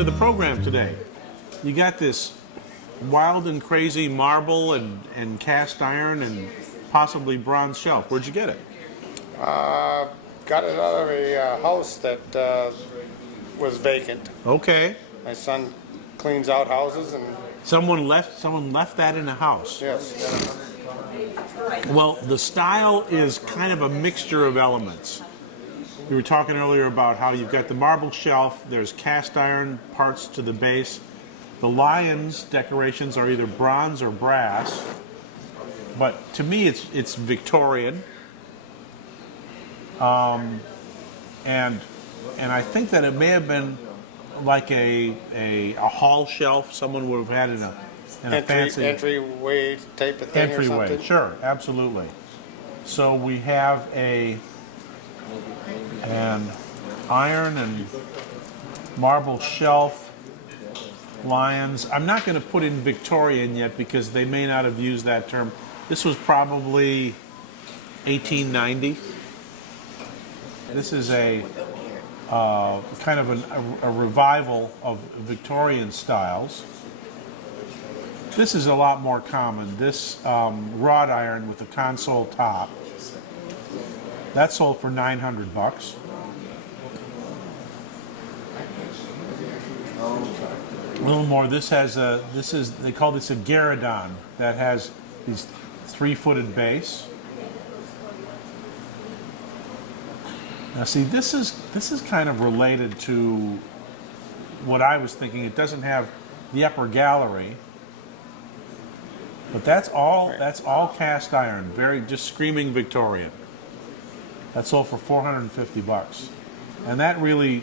to the program today. You got this wild and crazy marble and cast iron and possibly bronze shelf. Where'd you get it? Got it out of a house that was vacant. Okay. My son cleans out houses, and Someone left that in a house. yes, Well, the style is kind of a mixture of elements. We were talking earlier about how you've got the marble shelf, there's cast iron parts to the base. The lions decorations are either bronze or brass, but to me it's Victorian. And I think that it may have been like a hall shelf someone would have had in a fancy entryway type of thing or entryway. something. Sure, absolutely. So we have an iron and marble shelf, lions. I'm not going to put in Victorian yet because they may not have used that term. This was probably 1890. This is a kind of a revival of Victorian styles. This is a lot more common. This wrought iron with a console top. That sold for $900. A little more. They call this a Garradon that has these 3-footed base. Now see, this is kind of related to what I was thinking. It doesn't have the upper gallery, but that's all cast iron, just screaming Victorian. That sold for $450, and that really,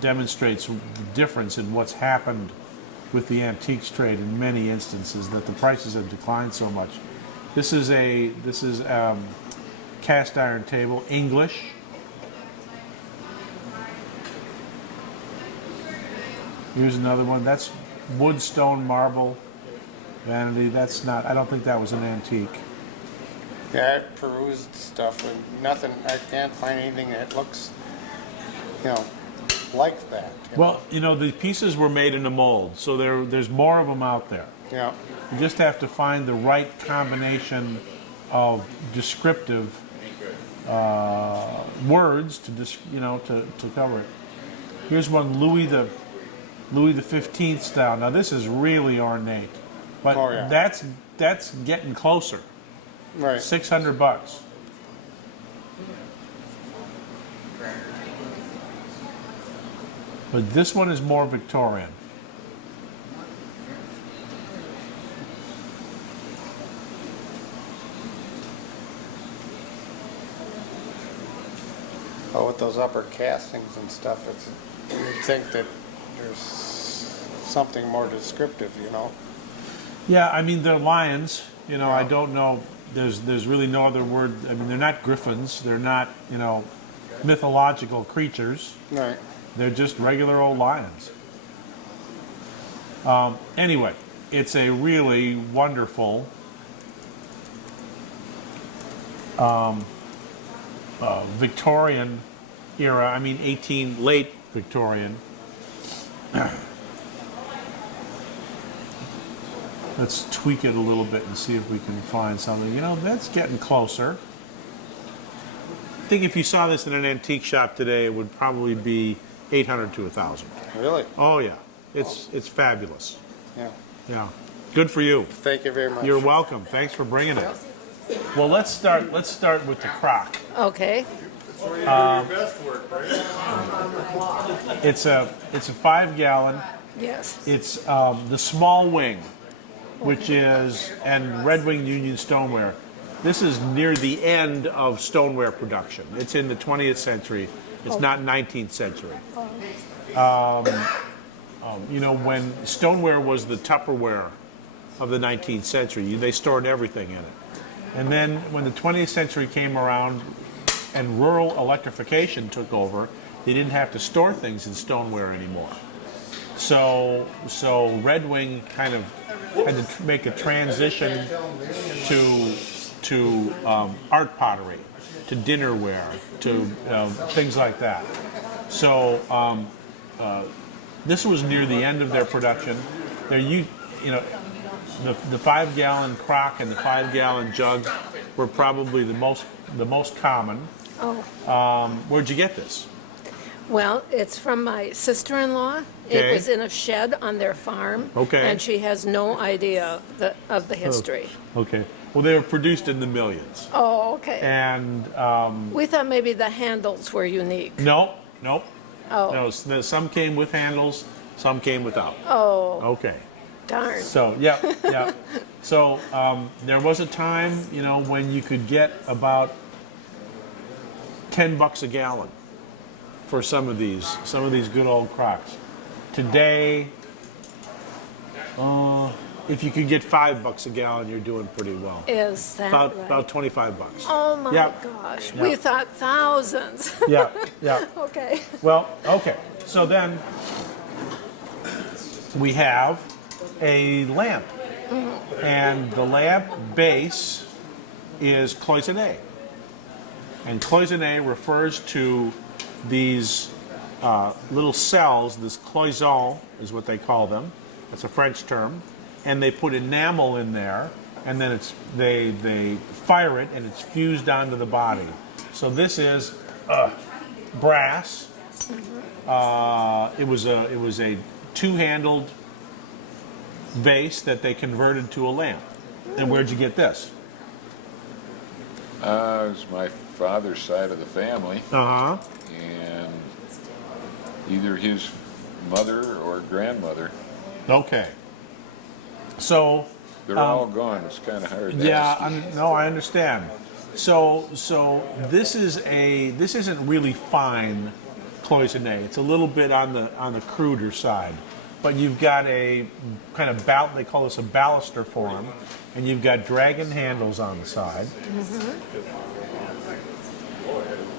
demonstrates the difference in what's happened with the antiques trade in many instances, that the prices have declined so much. This is cast iron table, English. Here's another one. That's wood, stone, marble, vanity. I don't think that was an antique. Yeah, I've perused stuff and nothing. I can't find anything that looks, like that. Well, the pieces were made in a mold, so there's more of them out there. Yeah. You just have to find the right combination of descriptive words to cover it. Here's one, Louis the 15th style. Now this is really ornate, but that's getting closer. Right. $600. But this one is more Victorian. Oh, with those upper castings and stuff, you'd think that there's something more descriptive, Yeah, I mean they're lions. Yeah. I don't know. There's really no other word. I mean, they're not griffins. They're not mythological creatures. Right. They're just regular old lions. Anyway, it's a really wonderful Victorian era. I mean, late Victorian. Let's tweak it a little bit and see if we can find something. That's getting closer. I think if you saw this in an antique shop today, it would probably be $800 to $1,000. Really? Oh yeah, it's fabulous. Yeah. Yeah, good for you. Thank you very much. You're welcome. Thanks for bringing it. Well, let's start with the crock. Okay. It's a 5-gallon. Yes. It's the small wing, and Red Wing Union Stoneware. This is near the end of stoneware production. It's in the 20th century. It's not 19th century. When stoneware was the Tupperware of the 19th century, they stored everything in it. And then when the 20th century came around and rural electrification took over, they didn't have to store things in stoneware anymore. So Red Wing kind of had to make a transition to art pottery, to dinnerware, to things like that. So This was near the end of their production. You know, the 5-gallon crock and the 5-gallon jug were probably the most common. Oh, Where'd you get this? well, it's from my sister-in-law. Okay. It was in a shed on their farm. Okay. And she has no idea of the history. Okay. Well, they were produced in the millions. Oh, okay. And We thought maybe the handles were unique. nope. Oh. No, some came with handles, some came without. Oh, Okay. darn. So, yeah. So, there was a time, you know, when you could get about $10 a gallon for some of these good old crocks. Today, if you could get $5 a gallon, you're doing pretty well. Is that About right? about $25. Oh my Yeah. gosh, Yeah. we thought thousands. Yeah. Okay. Well, okay. So then we have a lamp, and the lamp base is cloisonné, and cloisonné refers to these little cells. This cloison is what they call them. It's a French term, and they put enamel in there, and then they fire it, and it's fused onto the body. So this is brass. It was a two-handled vase that they converted to a lamp. And where'd you get this? It was my father's side of the family, Uh huh. and either his mother or grandmother. Okay. So They're all gone. It's kind of hard to yeah, ask. no, I understand. So this isn't really fine cloisonné. It's a little bit on the cruder side. But you've got a kind of they call this a baluster form, and you've got dragon handles on the side.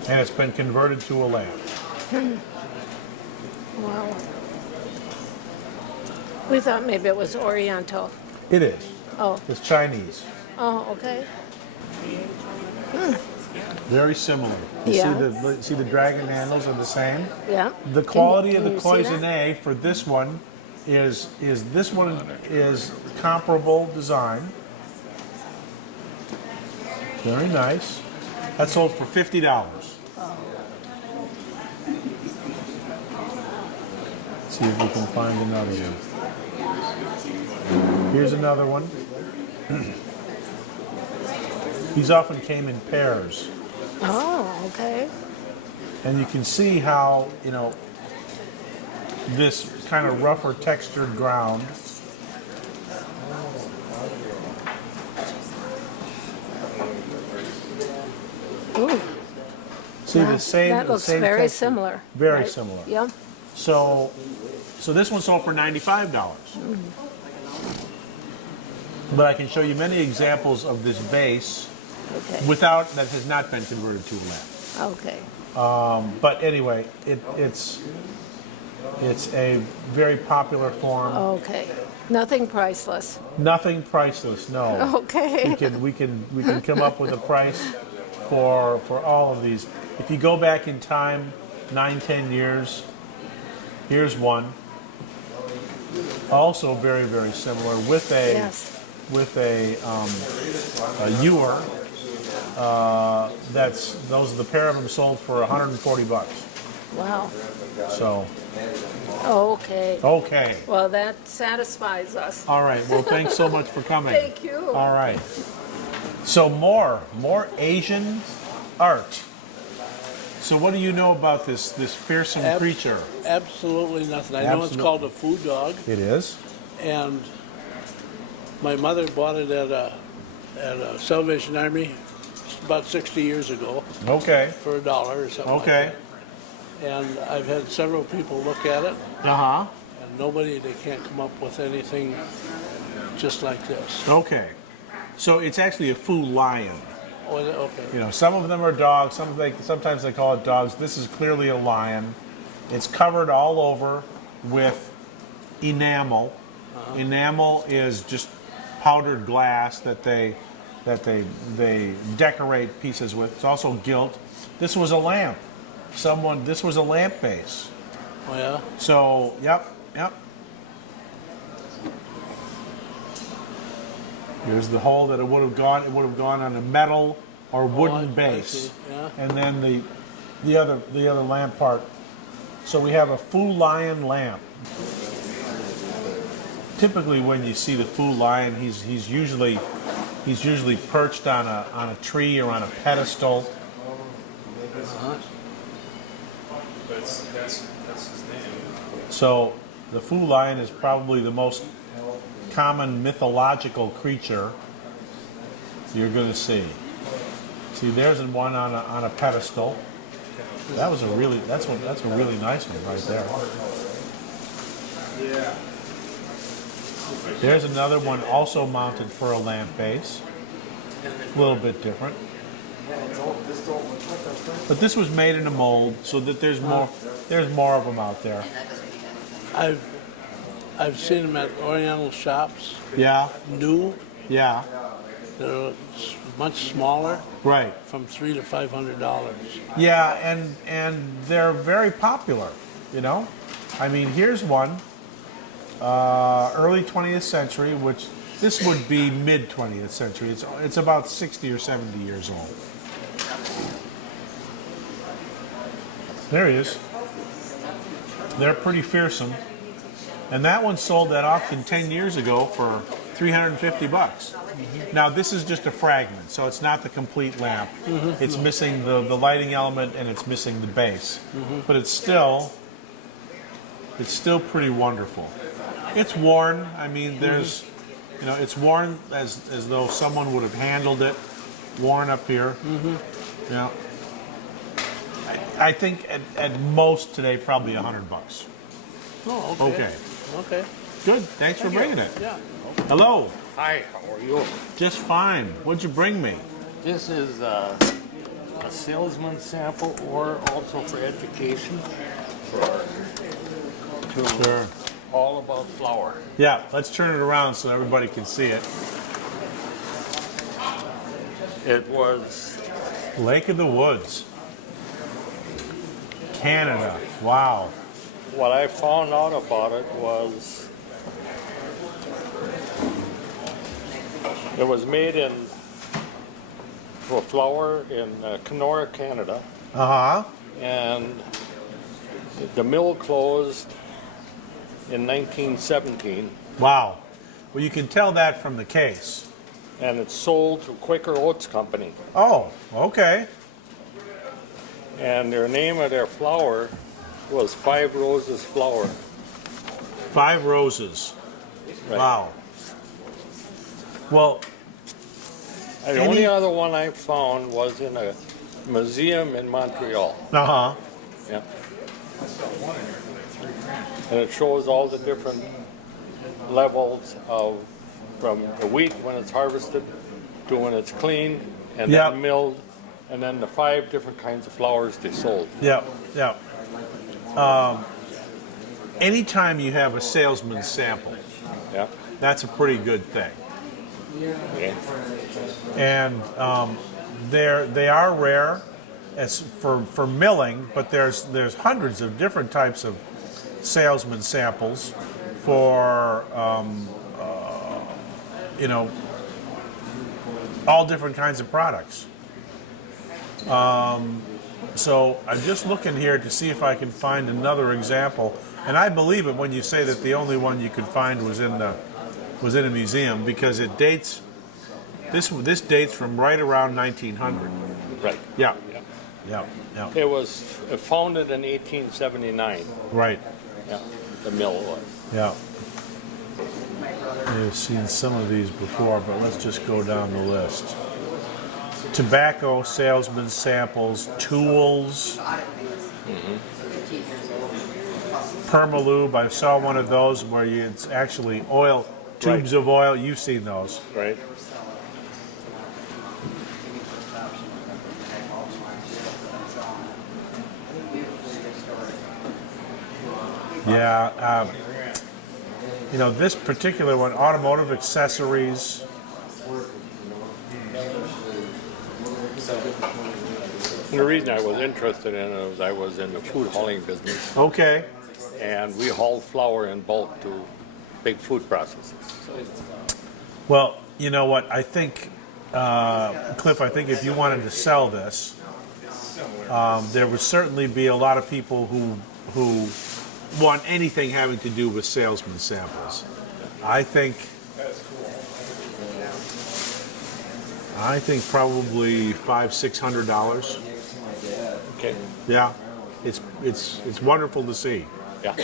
And it's been converted to a lamp. Wow. We thought maybe it was Oriental. It is. Oh, It's Chinese. oh, okay. Very similar. Yeah. See the dragon handles are the same. Yeah. The quality of the can you see that? cloisonné for this one is this one is comparable design. Very nice. That sold for $50. See if we can find another one. Here's another one. These often came in pairs. Oh, okay. And you can see how, you know, this kind of rougher textured ground Ooh, see the same. that the looks same very texture. similar. Very right? similar. Yeah. So this one sold for $95. But I can show you many examples of this vase Okay. that has not been converted to a lamp. Okay. But anyway, it's a very popular form. Okay. Nothing priceless. Nothing priceless, no. Okay. We can come up with a price for all of these. If you go back in time 9-10 years, here's one. Also very, very similar with a Yes. ewer. The pair of them sold for $140. Wow. So Okay. okay. Well, that satisfies us. All right. Well, thanks so much for coming. Thank you. All right. So more Asian art. So what do you know about this fearsome creature? Absolutely nothing. I know it's Absolute- called a food dog, It is. and my mother bought it at a Salvation Army about 60 years ago Okay. for $1 or something. Okay. Like that. And I've had several people look at it, Uh-huh. and they can't come up with anything just like this. Okay. So it's actually a faux lion. Oh, okay. You know, some of them are dogs. Sometimes they call it dogs. This is clearly a lion. It's covered all over with enamel. Enamel is just powdered glass that they decorate pieces with. It's also gilt. This was a lamp. This was a lamp base. Oh, yeah? So, yep. yep. Here's the hole that it would have gone. It would have gone on a metal or wooden I base, see, yeah. and then the other lamp part. So we have a Fu Lion lamp. Typically, when you see the Fu Lion, he's usually perched on a tree or on a pedestal. That's his name. So the Fu Lion is probably the most common mythological creature you're going to see. See, there's one on a pedestal. That's a really nice one right there. Yeah. There's another one also mounted for a lamp base. A little bit different. But this was made in a mold, so that there's more of them out there. I've seen them at Oriental shops, Yeah, new. yeah, They're much smaller, right. from $300 to $500. Yeah, and they're very popular, you know? I mean, here's one, early 20th century, which this would be mid 20th century. It's about 60 or 70 years old. There he is. They're pretty fearsome. And that one sold at auction 10 years ago for $350. Now this is just a fragment, so it's not the complete lamp. It's missing the lighting element and it's missing the base. But it's still pretty wonderful. It's worn. I mean, there's, you know, it's worn as though someone would have handled it. Worn up here. You know, I think at most today probably $100. Oh, okay. Okay. Okay. Good. Thanks for bringing it. Yeah. Hello. Hi, how are you? Just fine. What'd you bring me? This is a salesman sample, or also for education, to Sure. all about flour. Yeah, let's turn it around so everybody can see it. It was Lake of the Woods. Canada. Wow. what I found out about it was it was made for flour in Kenora, Canada, Uh-huh. and the mill closed in 1917. Wow. Well, you can tell that from the case. And it's sold to Quaker Oats Company. Oh, okay. And their name of their flour was Five Roses Flour. Five Roses. Right. Wow. Well, The only other one I found was in a museum in Montreal. uh-huh. Yeah. And it shows all the different levels of, from the wheat when it's harvested to when it's cleaned and Yep. then milled, and then the 5 different kinds of flours they sold. Yeah, yeah. Anytime you have a salesman's sample, Yeah. that's a pretty good thing. Okay. And they are rare as for milling, but there's hundreds of different types of salesman samples for you know, all different kinds of products. So I'm just looking here to see if I can find another example, and I believe it when you say that the only one you could find was in a museum, because it dates. This dates from right around 1900. Right. Yeah. Yeah. Yeah. Yeah. It was founded in 1879. Right. Yeah, the mill was. Yeah. You've seen some of these before, but let's just go down the list. Tobacco salesman samples, tools, Permalube. I saw one of those where it's actually oil, tubes of oil. You've seen those. Right. Yeah. You know, this particular one, automotive accessories. And the reason I was interested in it was I was in the food hauling business, Okay. and we haul flour in bulk to big food processors. Well, you know what? I think, Cliff, I think if you wanted to sell this, there would certainly be a lot of people who want anything having to do with salesman samples. I think probably $500-600. Okay. Yeah, it's wonderful to see. Yeah.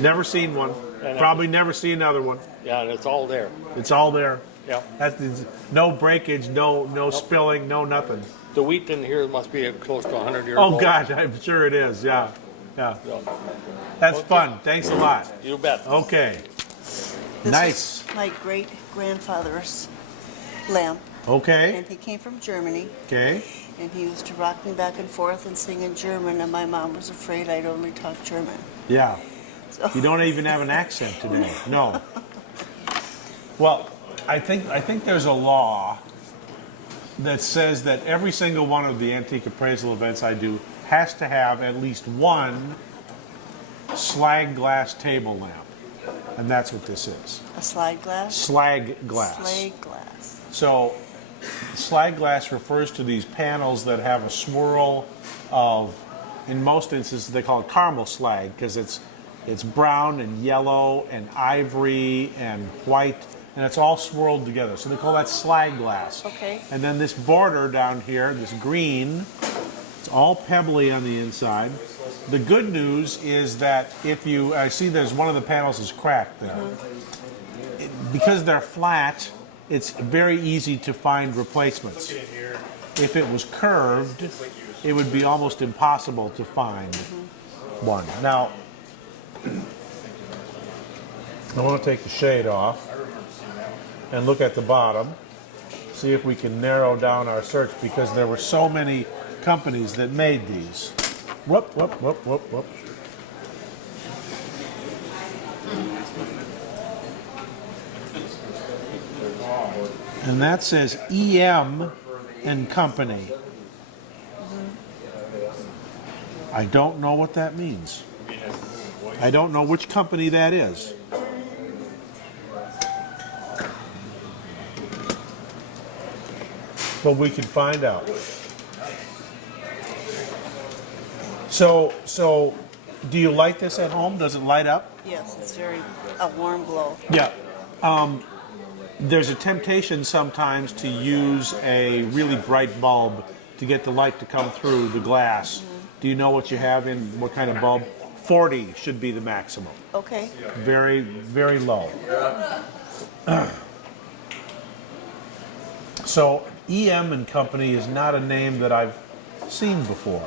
Never seen one. Probably never see another one. Yeah, and it's all there. It's all there. Yeah. That's no breakage, no spilling, no nothing. The wheat in here must be close to 100 years Oh old. God, I'm sure it is. Yeah. So, That's fun. Thanks a lot. you bet. Okay. This Nice. is my great grandfather's lamp, Okay. and he came from Germany, Okay. and he used to rock me back and forth and sing in German, and my mom was afraid I'd only talk German. Yeah. So You don't even have an accent today. No. Well, I think there's a law that says that every single one of the antique appraisal events I do has to have at least one slag glass table lamp. And that's what this is. a slide glass, Slag glass. slag glass. So, slag glass refers to these panels that have a swirl of, in most instances, they call it caramel slag because it's brown and yellow and ivory and white, and it's all swirled together. So they call that slag glass. Okay. And then this border down here, this green, it's all pebbly on the inside. The good news is that if you, I see there's one of the panels is cracked there. Because they're flat, it's very easy to find replacements. If it was curved, it would be almost impossible to find one. Now, I want to take the shade off and look at the bottom, see if we can narrow down our search because there were so many companies that made these. Whoop, whoop, whoop, whoop, whoop. And that says EM and Company. I don't know what that means. I don't know which company that is. But we can find out. So do you light this at home? Does it light up? Yes, it's a warm glow. Yeah. There's a temptation sometimes to use a really bright bulb to get the light to come through the glass. Do you know what you have in, what kind of bulb? 40 should be the maximum. Okay. Very, very low. So EM and Company is not a name that I've seen before.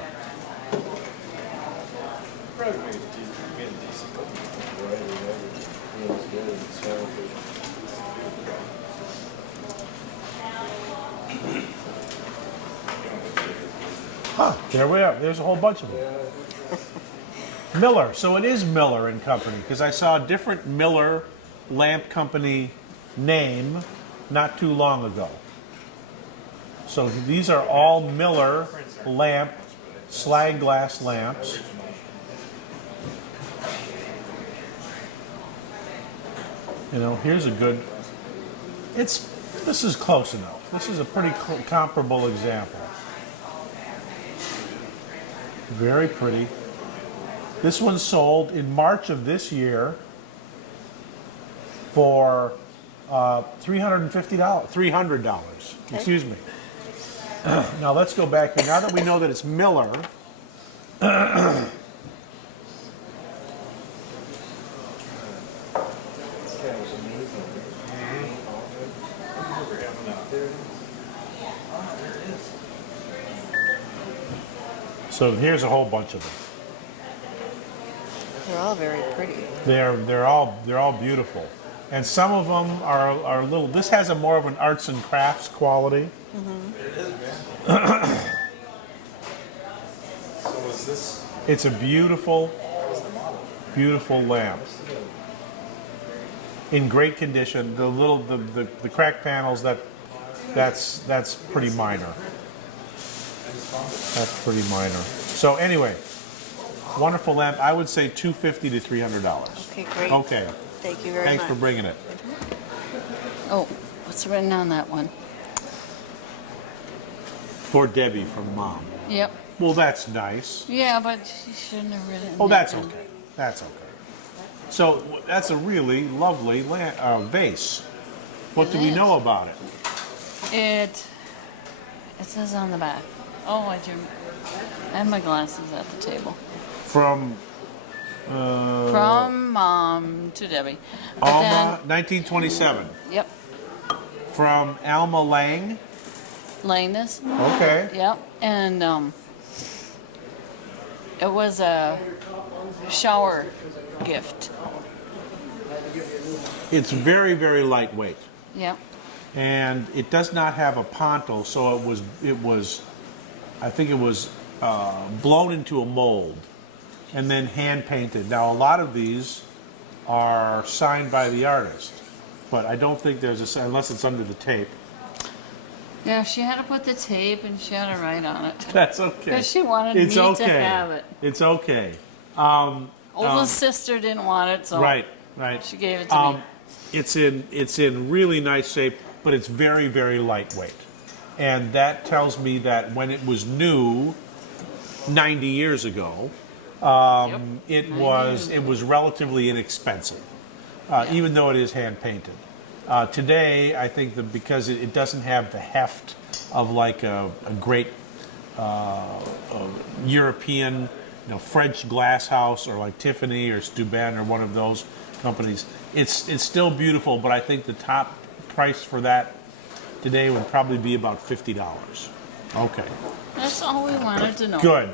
Huh, there we are. There's a whole bunch of them. Miller. So it is Miller and Company because I saw a different Miller lamp company name not too long ago. So these are all Miller lamp, slag glass lamps. You know, here's a good, this is close enough. This is a pretty comparable example. Very pretty. This one sold in March of this year for $350. $300. Okay. Excuse me. Now let's go back here. Now that we know that it's Miller, so here's a whole bunch of them. They're all very pretty. They're all beautiful, and some of them are a little. This has a more of an arts and crafts quality. So is this, It's a beautiful, beautiful lamp. In great condition. The cracked panels that's pretty minor. That's pretty minor. So anyway, Wonderful lamp. I would say $250 to $300. Okay, great. Okay. Thank you very Thanks much. for bringing it. Oh, what's written on that one? For Debbie from Mom. Yep. Well, that's nice. Yeah, but she shouldn't have written Oh, that that's one. okay. That's okay. So that's a really lovely vase. What do we It know is. about it? It says on the back. Oh, I have my glasses at the table. From From Mom to Debbie. But Alma, 1927. then, yep, From Alma Lang. Langness. Okay. Yep, and it was a shower gift. It's very, very lightweight. Yep. And it does not have a ponto, so I think it was blown into a mold and then hand painted. Now a lot of these are signed by the artist, but I don't think there's unless it's under the tape. Yeah, she had to put the tape and she had to write on it. That's okay. Because she wanted It's me okay. to have it. It's okay. Oldest sister didn't want it, so Right. she gave it to me. It's in really nice shape, but it's very, very lightweight. And that tells me that when it was new 90 years ago, it was relatively inexpensive, even though it is hand painted. Today, I think that because it doesn't have the heft of like a great European, French glass house or like Tiffany or Steuben or one of those companies, it's still beautiful. But I think the top price for that today would probably be about $50. Okay. That's all we wanted to know. Good.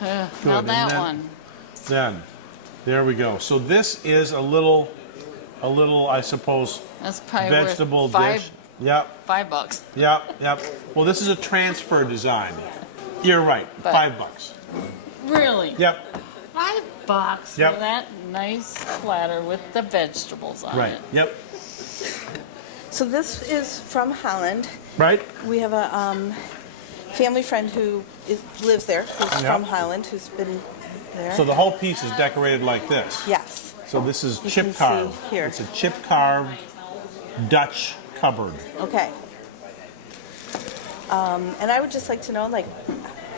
Now Good. that And one. Then, there we go. So this is a little, I suppose, That's probably vegetable worth dish. Yep, $5. yep. Well, this is a transfer design. You're right. But- $5. Really? Yep. $5 Yep. for that nice platter with the vegetables on Right. it. Yep. So this is from Holland. Right. We have a family friend who lives there, who's Yeah. from Holland, who's been there. So the whole piece is decorated like this. Yes. So this is You chip can see carved. here. It's a chip carved Dutch cupboard. Okay. And I would just like to know, like,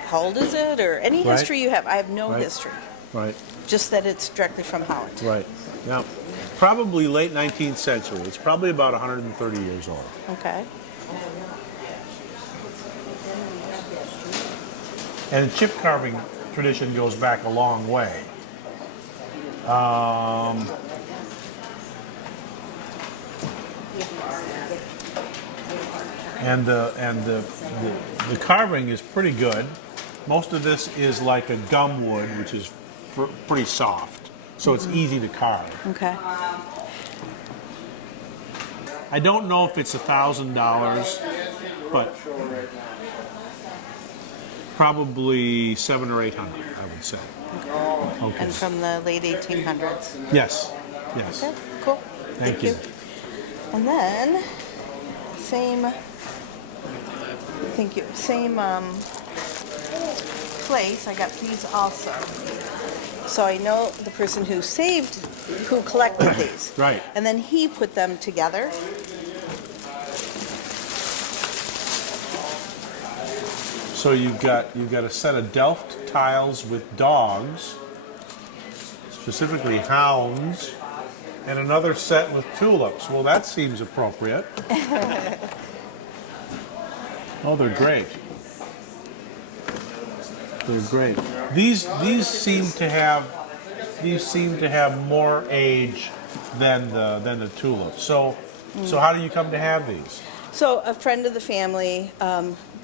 how old is it, or any Right. history you have. I have no Right. history, Right. just that it's directly from Holland. Right. Yep. Probably late 19th century. It's probably about 130 years old. Okay. And the chip carving tradition goes back a long way. And the carving is pretty good. Most of this is like a gum wood, which is pretty soft, so it's easy to carve. Okay. I don't know if it's $1,000, but probably $700 or $800, I would say. Okay. And from the late 1800s. Yes. Yes. Okay, cool. Thank you. And then, same, thank you, same place, I got these also. So I know the person who collected these. Right. And then he put them together. So you've got a set of Delft tiles with dogs, specifically hounds, and another set with tulips. Well, that seems appropriate. Oh, they're great. They're great. These seem to have more age than the tulips. So how do you come to have these? So a friend of the family,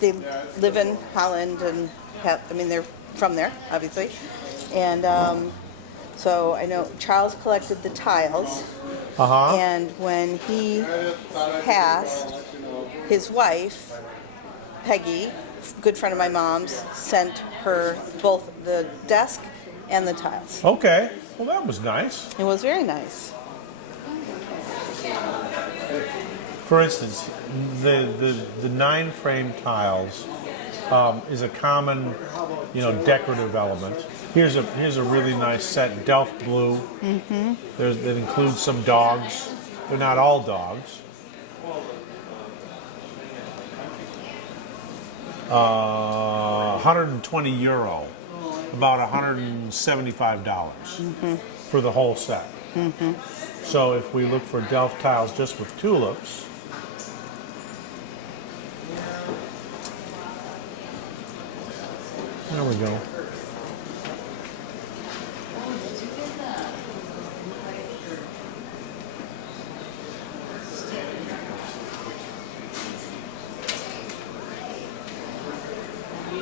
they live in Holland and they're from there, obviously. And so I know Charles collected the tiles. Uh-huh. And when he passed, his wife, Peggy, good friend of my mom's, sent her both the desk and the tiles. Okay. Well, that was nice. It was very nice. For instance, the 9-frame tiles is a common, decorative element. Here's a really nice set, Delft Blue. That includes some dogs. They're not all dogs. 120 euro, about $175 for the whole set. So if we look for Delft tiles just with tulips, there we go.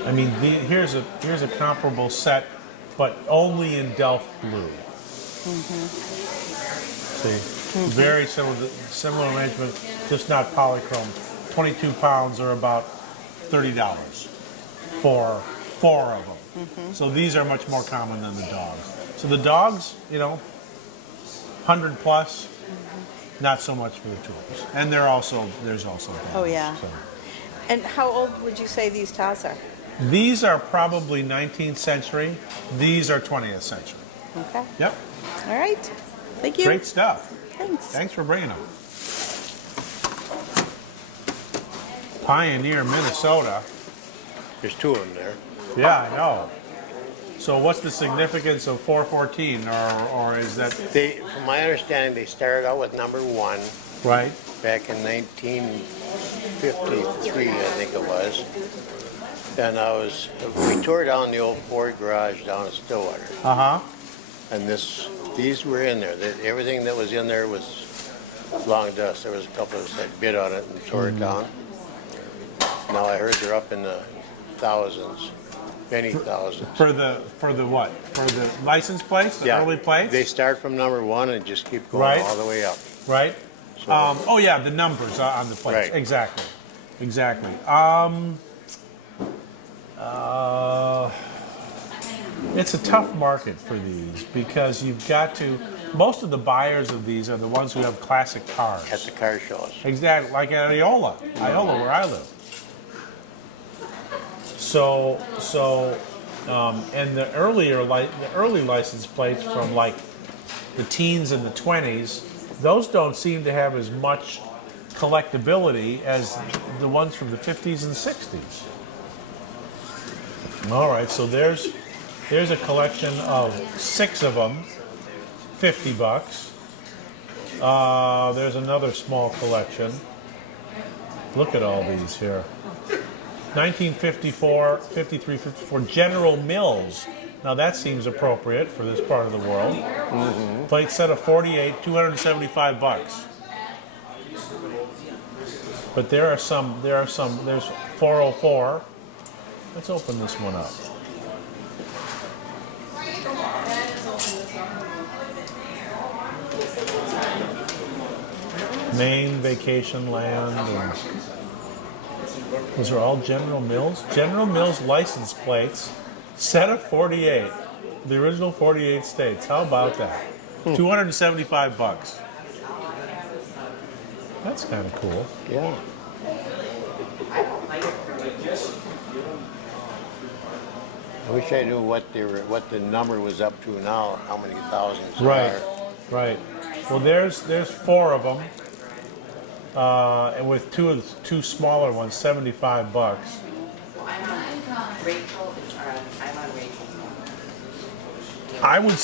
I mean, here's a comparable set, but only in Delft Blue. See, very similar arrangement, just not polychrome. 22 pounds or about $30 for 4 of them. So these are much more common than the dogs. So the dogs, 100 plus, not so much for the tulips. And there's also dogs. Oh, yeah. So. And how old would you say these tiles are? These are probably 19th century. These are 20th century. Okay. Yep. All right. Thank you. Great stuff. Thanks. Thanks for bringing them. Pioneer, Minnesota. There's 2 of them there. Yeah, I know. So what's the significance of 414, or is that From my understanding, they started out with number 1 right? back in 1953, I think it was. And we tore down the old Ford garage down in Stillwater. And these were in there. Everything that was in there was long dust. There was a couple of us that bid on it and tore it down. Now I heard they're up in the thousands, many thousands. For the what? For the license plates, the early plates? They start from number 1 and just keep going Right. all the way up. Right. So, Oh yeah, the numbers on the plates. Right. Exactly. It's a tough market for these because you've got to. Most of the buyers of these are the ones who have classic cars. at the car shows. Exactly, like at Iola, where I live. And the early license plates from like the teens and the 20s, those don't seem to have as much collectability as the ones from the 50s and 60s. All right, so there's a collection of 6 of them, $50. There's another small collection. Look at all these here. 1954, 53, 54, General Mills. Now that seems appropriate for this part of the world. Plate set of 48, $275. But there's 404. Let's open this one up. Maine Vacation Land. And those are all General Mills. General Mills license plates, set of 48. The original 48 states. How about that? $275. That's kind of cool. Yeah. I wish I knew what the number was up to now, how many thousands there Right, are. right. Well, there's 4 of them, and with two smaller ones, $75. I would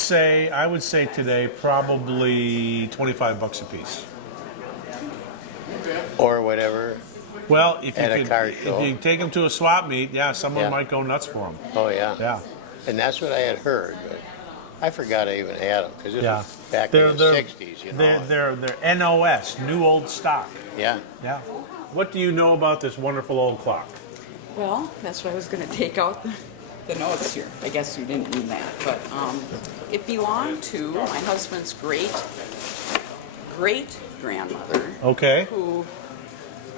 say today probably $25 a piece. Or whatever. Well, if At a you car could, show. if you take them to a swap meet, yeah, someone Yeah. might go nuts for them. Oh, yeah. Yeah, And that's what I had heard, but I forgot I even had them, because this yeah. was back in the 60s, you know. They're NOS, new old stock. Yeah. Yeah. What do you know about this wonderful old clock? Well, that's what I was going to take out the notes here. I guess you didn't mean that, but it belonged to my husband's great grandmother, Okay. who,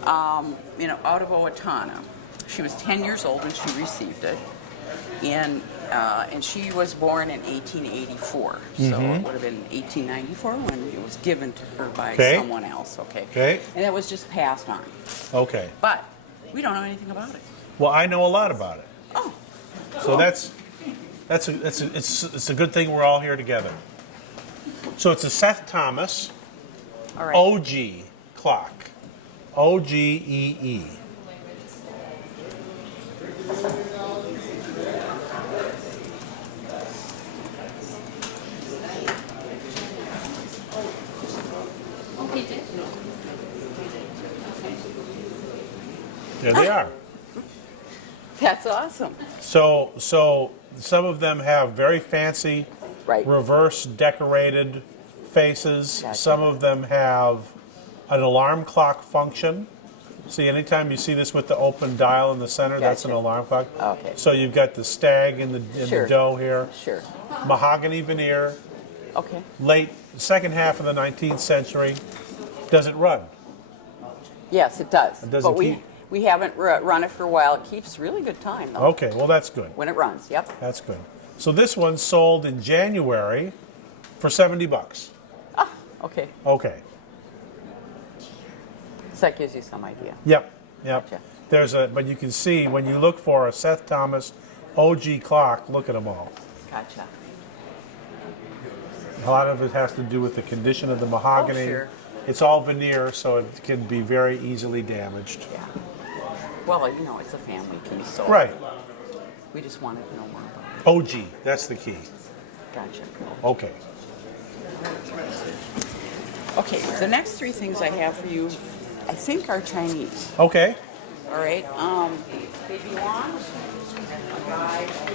out of Owatonna. She was 10 years old when she received it, and she was born in 1884. So it would have been 1894 when it was given to her by Okay. someone else. Okay. And it was just passed on. Okay. But we don't know anything about it. Well, I know a lot about it. Oh. So that's It's a good thing we're all here together. So it's a Seth Thomas All right. OG clock. OGEE. There they are. That's awesome. So some of them have very fancy Right. reverse decorated faces. Gotcha. Some of them have an alarm clock function. See, anytime you see this with the open dial in the center, that's an Gotcha. alarm clock. Okay. So you've got the stag in the Sure. dough here. Sure. Mahogany veneer, Okay. late second half of the 19th century. Does it run? Yes, it does. It doesn't But we keep- we haven't run it for a while. It keeps really good time though. Okay, well that's good. When it runs. Yep. That's good. So this one sold in January for $70. Okay. Okay. So that gives you some idea. Yep. Gotcha. But you can see when you look for a Seth Thomas OG clock, look at them all. Gotcha. A lot of it has to do with the condition of the mahogany. Oh, sure. It's all veneer, so it can be very easily damaged. Yeah. Well, you know, it's a family piece, so Right. we just wanted to know more about it. OG, that's the key. Gotcha. Okay. Okay, the next three things I have for you, I think are Chinese. Okay. All right. They belong to a guy who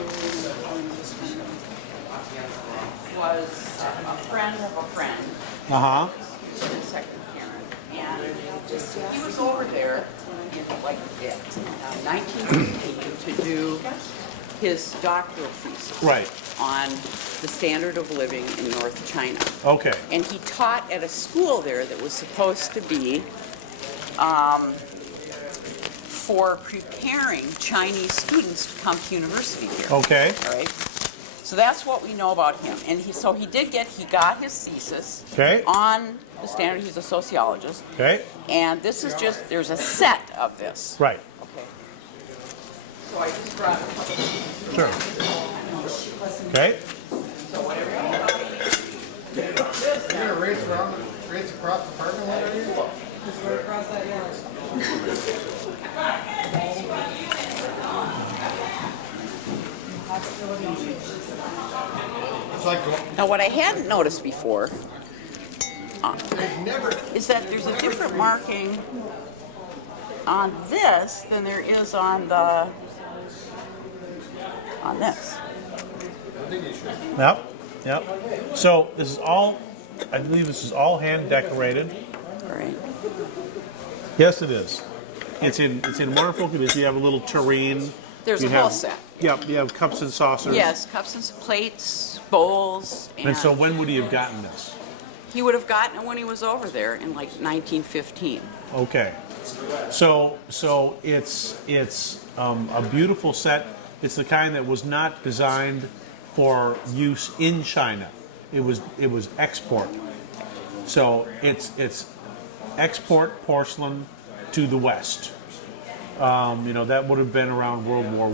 was a friend of a friend. Uh-huh. In second Karen, and he was over there in like 1915 to do his doctoral thesis Right. on the standard of living in North China. Okay. And he taught at a school there that was supposed to be for preparing Chinese students to come to university here. Okay. All right. So that's what we know about him. And he got his thesis Okay. on the standard. He's a sociologist. Okay. And this is just, there's a set of this. Right. Okay. So I just brought a couple of Sure. Okay. So whatever you You're gonna race across the parking lot right here? just right across that yard. It's like Now what I hadn't noticed before is that there's a different marking on this than there is on this. Yep. So this is all, I believe this is all hand decorated. All right. Yes, it is. It's in wonderful condition. You have a little tureen. There's You a whole have- set. Yep, you have cups and saucers. Yes, cups and plates, bowls, And so when would he have gotten this? he would have gotten it when he was over there in like 1915. Okay. So it's a beautiful set. It's the kind that was not designed for use in China. It was export. So it's export porcelain to the West. That would have been around World War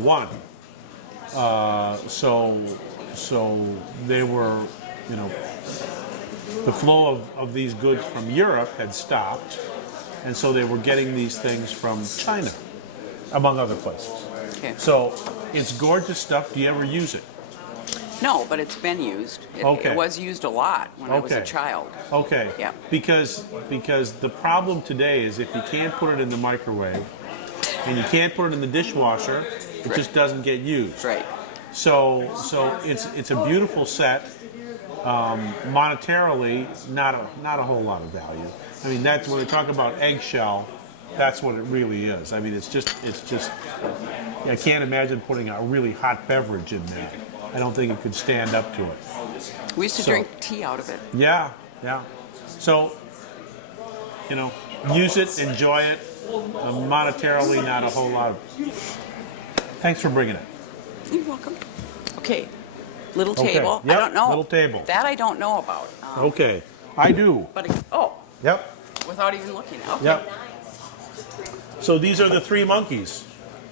I. So they were, the flow of these goods from Europe had stopped, and so they were getting these things from China, among other places. Okay. So it's gorgeous stuff. Do you ever use it? No, but it's been used. Okay. It was used a lot when I was a Okay. child. Okay. Yeah. Because the problem today is if you can't put it in the microwave and you can't put it in the dishwasher, it just doesn't get used. Right. So it's a beautiful set. Monetarily, not a whole lot of value. I mean, that's when we talk about eggshell. That's what it really is. I mean, it's just. I can't imagine putting a really hot beverage in there. I don't think it could stand up to it. We used to drink tea out of it. Yeah. So, use it, enjoy it. Monetarily, not a whole lot of. Thanks for bringing it. You're welcome. Okay. Little Okay. table. Yep, I don't know. little table. That I don't know about. Okay, I do. But Yep. without even looking. Okay. Yep. So these are the three monkeys.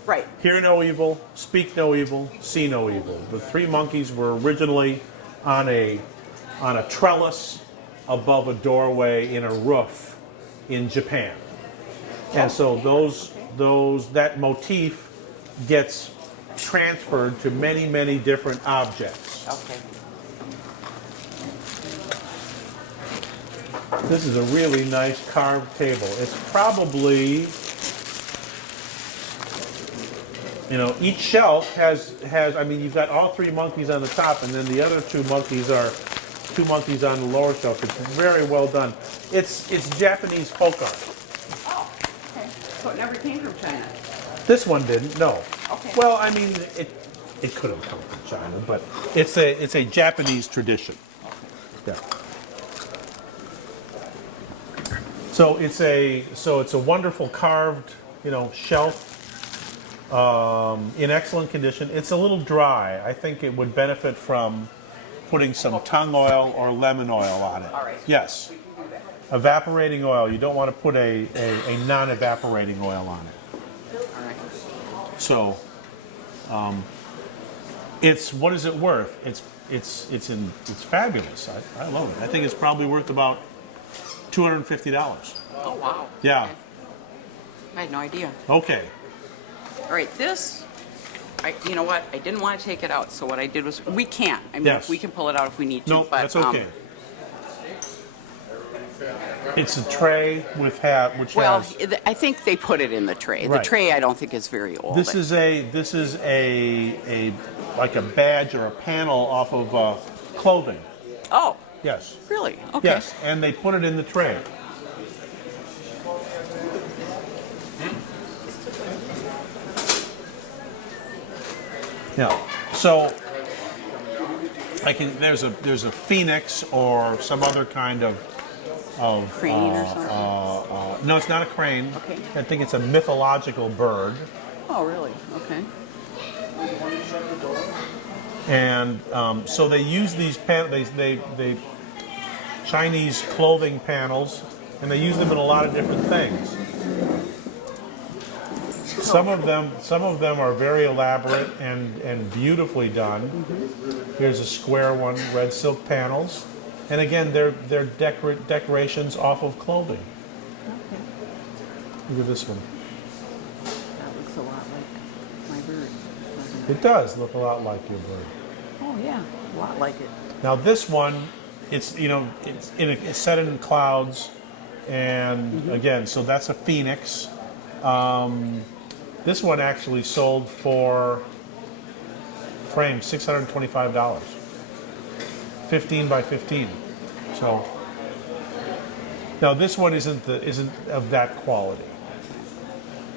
Right. Hear no evil, speak no evil, see no evil. The three monkeys were originally on a trellis above a doorway in a roof in Japan. And so that motif gets transferred to many, many different objects. Okay. This is a really nice carved table. It's probably, each shelf has, I mean, you've got all three monkeys on the top, and then the other two monkeys are two monkeys on the lower shelf. It's very well done. It's Japanese folk art. Oh, okay. So it never came from China? This one didn't, no. Okay. Well, I mean, it could have come from China, but it's a Japanese tradition. Yeah. So it's a wonderful carved, shelf. In excellent condition. It's a little dry. I think it would benefit from putting some tung oil or lemon oil on it. All right. Yes. Evaporating oil. You don't want to put a non-evaporating oil on it. All right. So, what is it worth? It's fabulous. I love it. I think it's probably worth about $250. Oh, wow. Yeah. I had no idea. Okay. All right, this, you know what? I didn't want to take it out, so what I did was, we can. I mean, Yes. we can pull it out if we need to. No, but, that's okay. It's a tray which Well, has. I think they put it in the tray. Right. The tray I don't think is very old. This is a like a badge or a panel off of clothing. Oh, Yes. really? Okay. Yes, and they put it in the tray. Yeah. So there's a phoenix or some other kind of Crane or something? no, it's not a crane. Okay. I think it's a mythological bird. Oh, really? Okay. And so they use these they Chinese clothing panels, and they use them in a lot of different things. Some of them are very elaborate and beautifully done. Here's a square one, red silk panels, and again they're decorations off of clothing. Look at this one. That looks a lot like my bird. It does look a lot like your bird. Oh, yeah. A lot like it. Now this one, it's set in clouds, and again, so that's a phoenix. This one actually sold for frame $625, 15 by 15. So now this one isn't of that quality.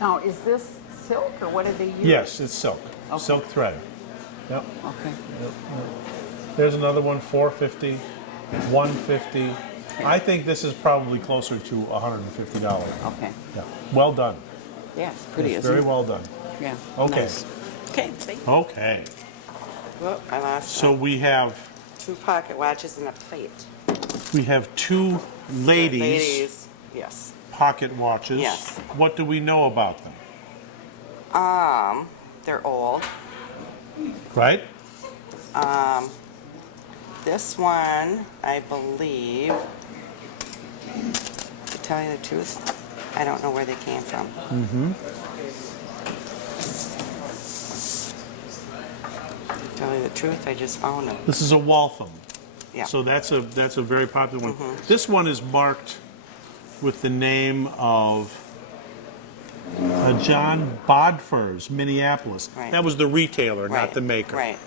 Now, is this silk or what did they use? Yes, it's silk, Okay. silk thread. Yep. Okay. There's another one, 450, 150. I think this is probably closer to $150. Okay. Yeah. Well done. Yeah, it's pretty, It's isn't very it? well done. Yeah. Okay. Nice. Okay, thank you. Okay. Whoop, I lost So we have 2 pocket watches and a plate. two ladies Yes. pocket watches. Yes. What do we know about them? They're old. Right? This one, I believe, to tell you the truth, I don't know where they came from. To tell you the truth, I just found them. This is a Waltham. Yeah. So that's a very popular one. This one is marked with the name of John Bodfors, Minneapolis. Right. That was the retailer, Right. not the maker. Right.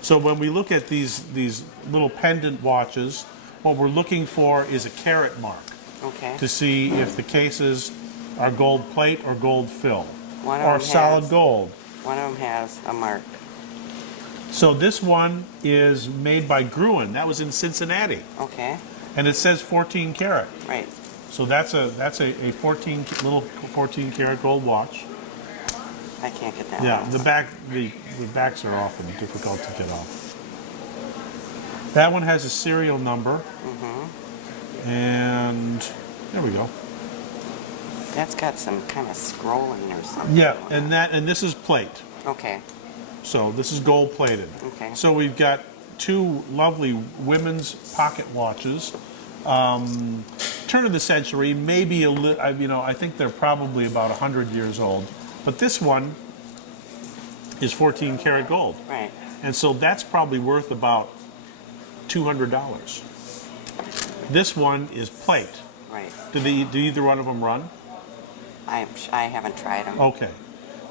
So when we look at these little pendant watches, what we're looking for is a carat mark Okay. to see if the cases are gold plate or gold fill One of or them solid has- gold. One of them has a mark. So this one is made by Gruen. That was in Cincinnati, Okay. and it says 14 karat. Right. So that's a 14 karat gold watch. I can't get that Yeah, one. the backs are often difficult to get off. That one has a serial number, and there we go. That's got some kind of scrolling or something. Yeah, and this is plate. Okay. So this is gold plated. Okay. So we've got two lovely women's pocket watches. Turn of the century, maybe a little, you know, I think they're probably about 100 years old. But this one is 14 karat gold. Right. And so that's probably worth about $200. This one is plate. Right. Do either one of them run? I haven't tried them. Okay.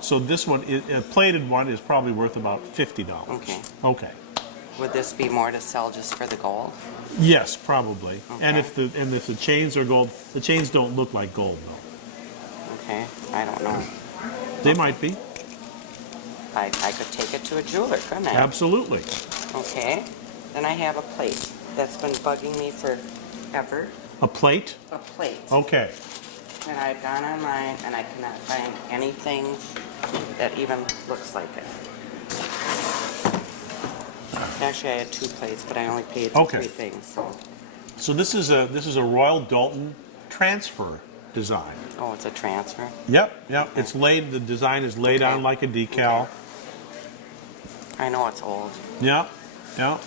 So this one, a plated one, is probably worth about $50. Okay. Okay. Would this be more to sell just for the gold? Yes, probably. Okay. And if the chains are gold, the chains don't look like gold though. Okay. I don't know. They might be. I could take it to a jeweler, couldn't I? Absolutely. Okay. Then I have a plate that's been bugging me forever. A plate? A plate. Okay. And I've gone online and I cannot find anything that even looks like it. Actually, I had 2 plates, but I only paid for Okay. 3 things. So this is a Royal Dalton transfer design. Oh, it's a transfer. Yep, yep. It's laid. The design is laid on like a decal. Okay. I know it's old. Yep, yep.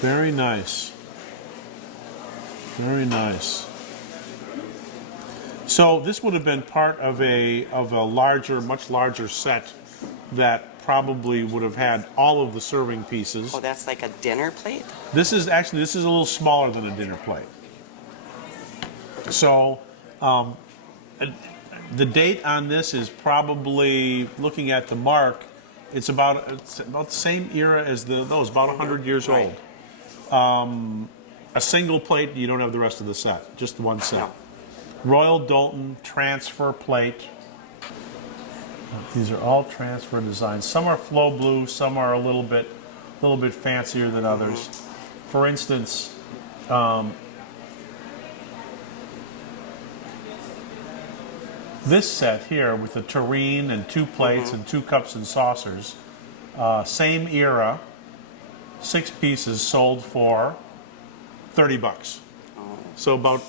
Very nice. Very nice. So this would have been part of a larger, much larger set that probably would have had all of the serving pieces. Oh, that's like a dinner plate? This is a little smaller than a dinner plate. So the date on this is probably, looking at the mark, it's about the same era as those, about 100 years old. A single plate, you don't have the rest of the set, just one set. No. Royal Dalton transfer plate. These are all transfer designs. Some are flow blue, some are a little bit fancier than others. For instance, this set here with the tureen and 2 plates and 2 cups and saucers, same era, 6 pieces sold for $30. So about,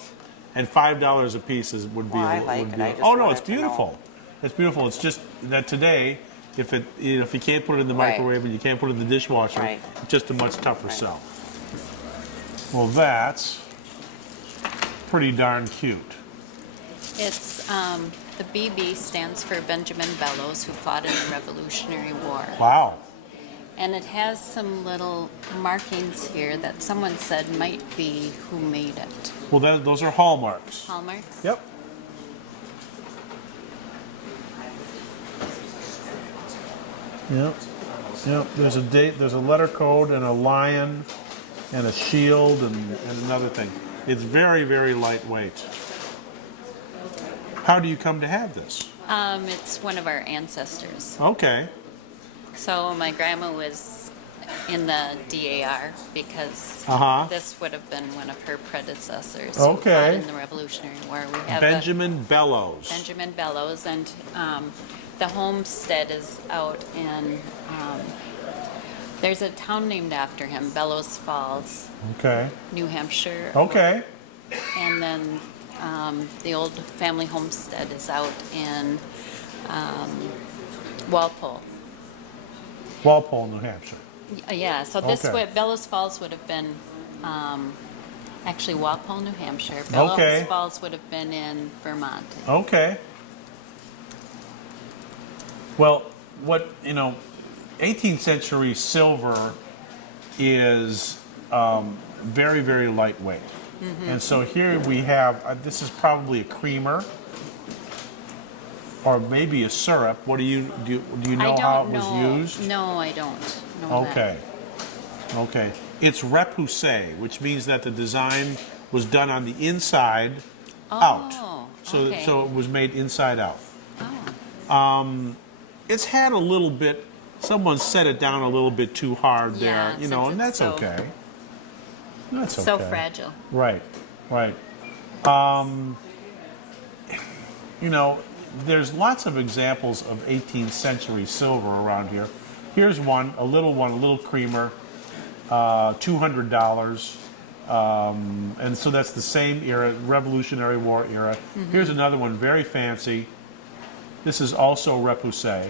and $5 a piece would be. Well, I like it. I just oh no, wanted it's to know. beautiful. It's beautiful. It's just that today, if you can't put it in the Right. microwave and you can't put it in the dishwasher, Right. it's just a much tougher Right. sell. Well, that's pretty darn cute. It's, the BB stands for Benjamin Bellows, who fought in the Revolutionary War. Wow. And it has some little markings here that someone said might be who made it. Well, those are hallmarks. Hallmarks? Yep. Yep. Yep. There's a date. There's a letter code and a lion, and a shield and another thing. It's very, very lightweight. How do you come to have this? It's one of our ancestors. Okay. So my grandma was in the DAR because this would have been one of her predecessors who fought in the Revolutionary War. We have Benjamin Bellows. Benjamin Bellows, and the homestead is out in, there's a town named after him, Bellows Falls, Okay. New Hampshire. Okay. And then the old family homestead is out in Walpole. Walpole, New Hampshire. Yeah, so this Okay. would, Bellows Falls would have been actually Walpole, New Hampshire. Bellows Okay. Falls would have been in Vermont. Okay. Well, 18th century silver is very, very lightweight. And so here we have, this is probably a creamer or maybe a syrup. What do you know how it was used? No, I don't know Okay. Okay. It's repoussé, which means that the design was done on the inside out. So okay. so it was made inside out. Oh. It's had a little bit, someone set it down a little bit too hard Yeah, there, and since that's it's okay. That's okay. So fragile. Right, right. There's lots of examples of 18th century silver around here. Here's one, a little creamer, $200. And so that's the same era, Revolutionary War era. Here's another one, very fancy. This is also repoussé.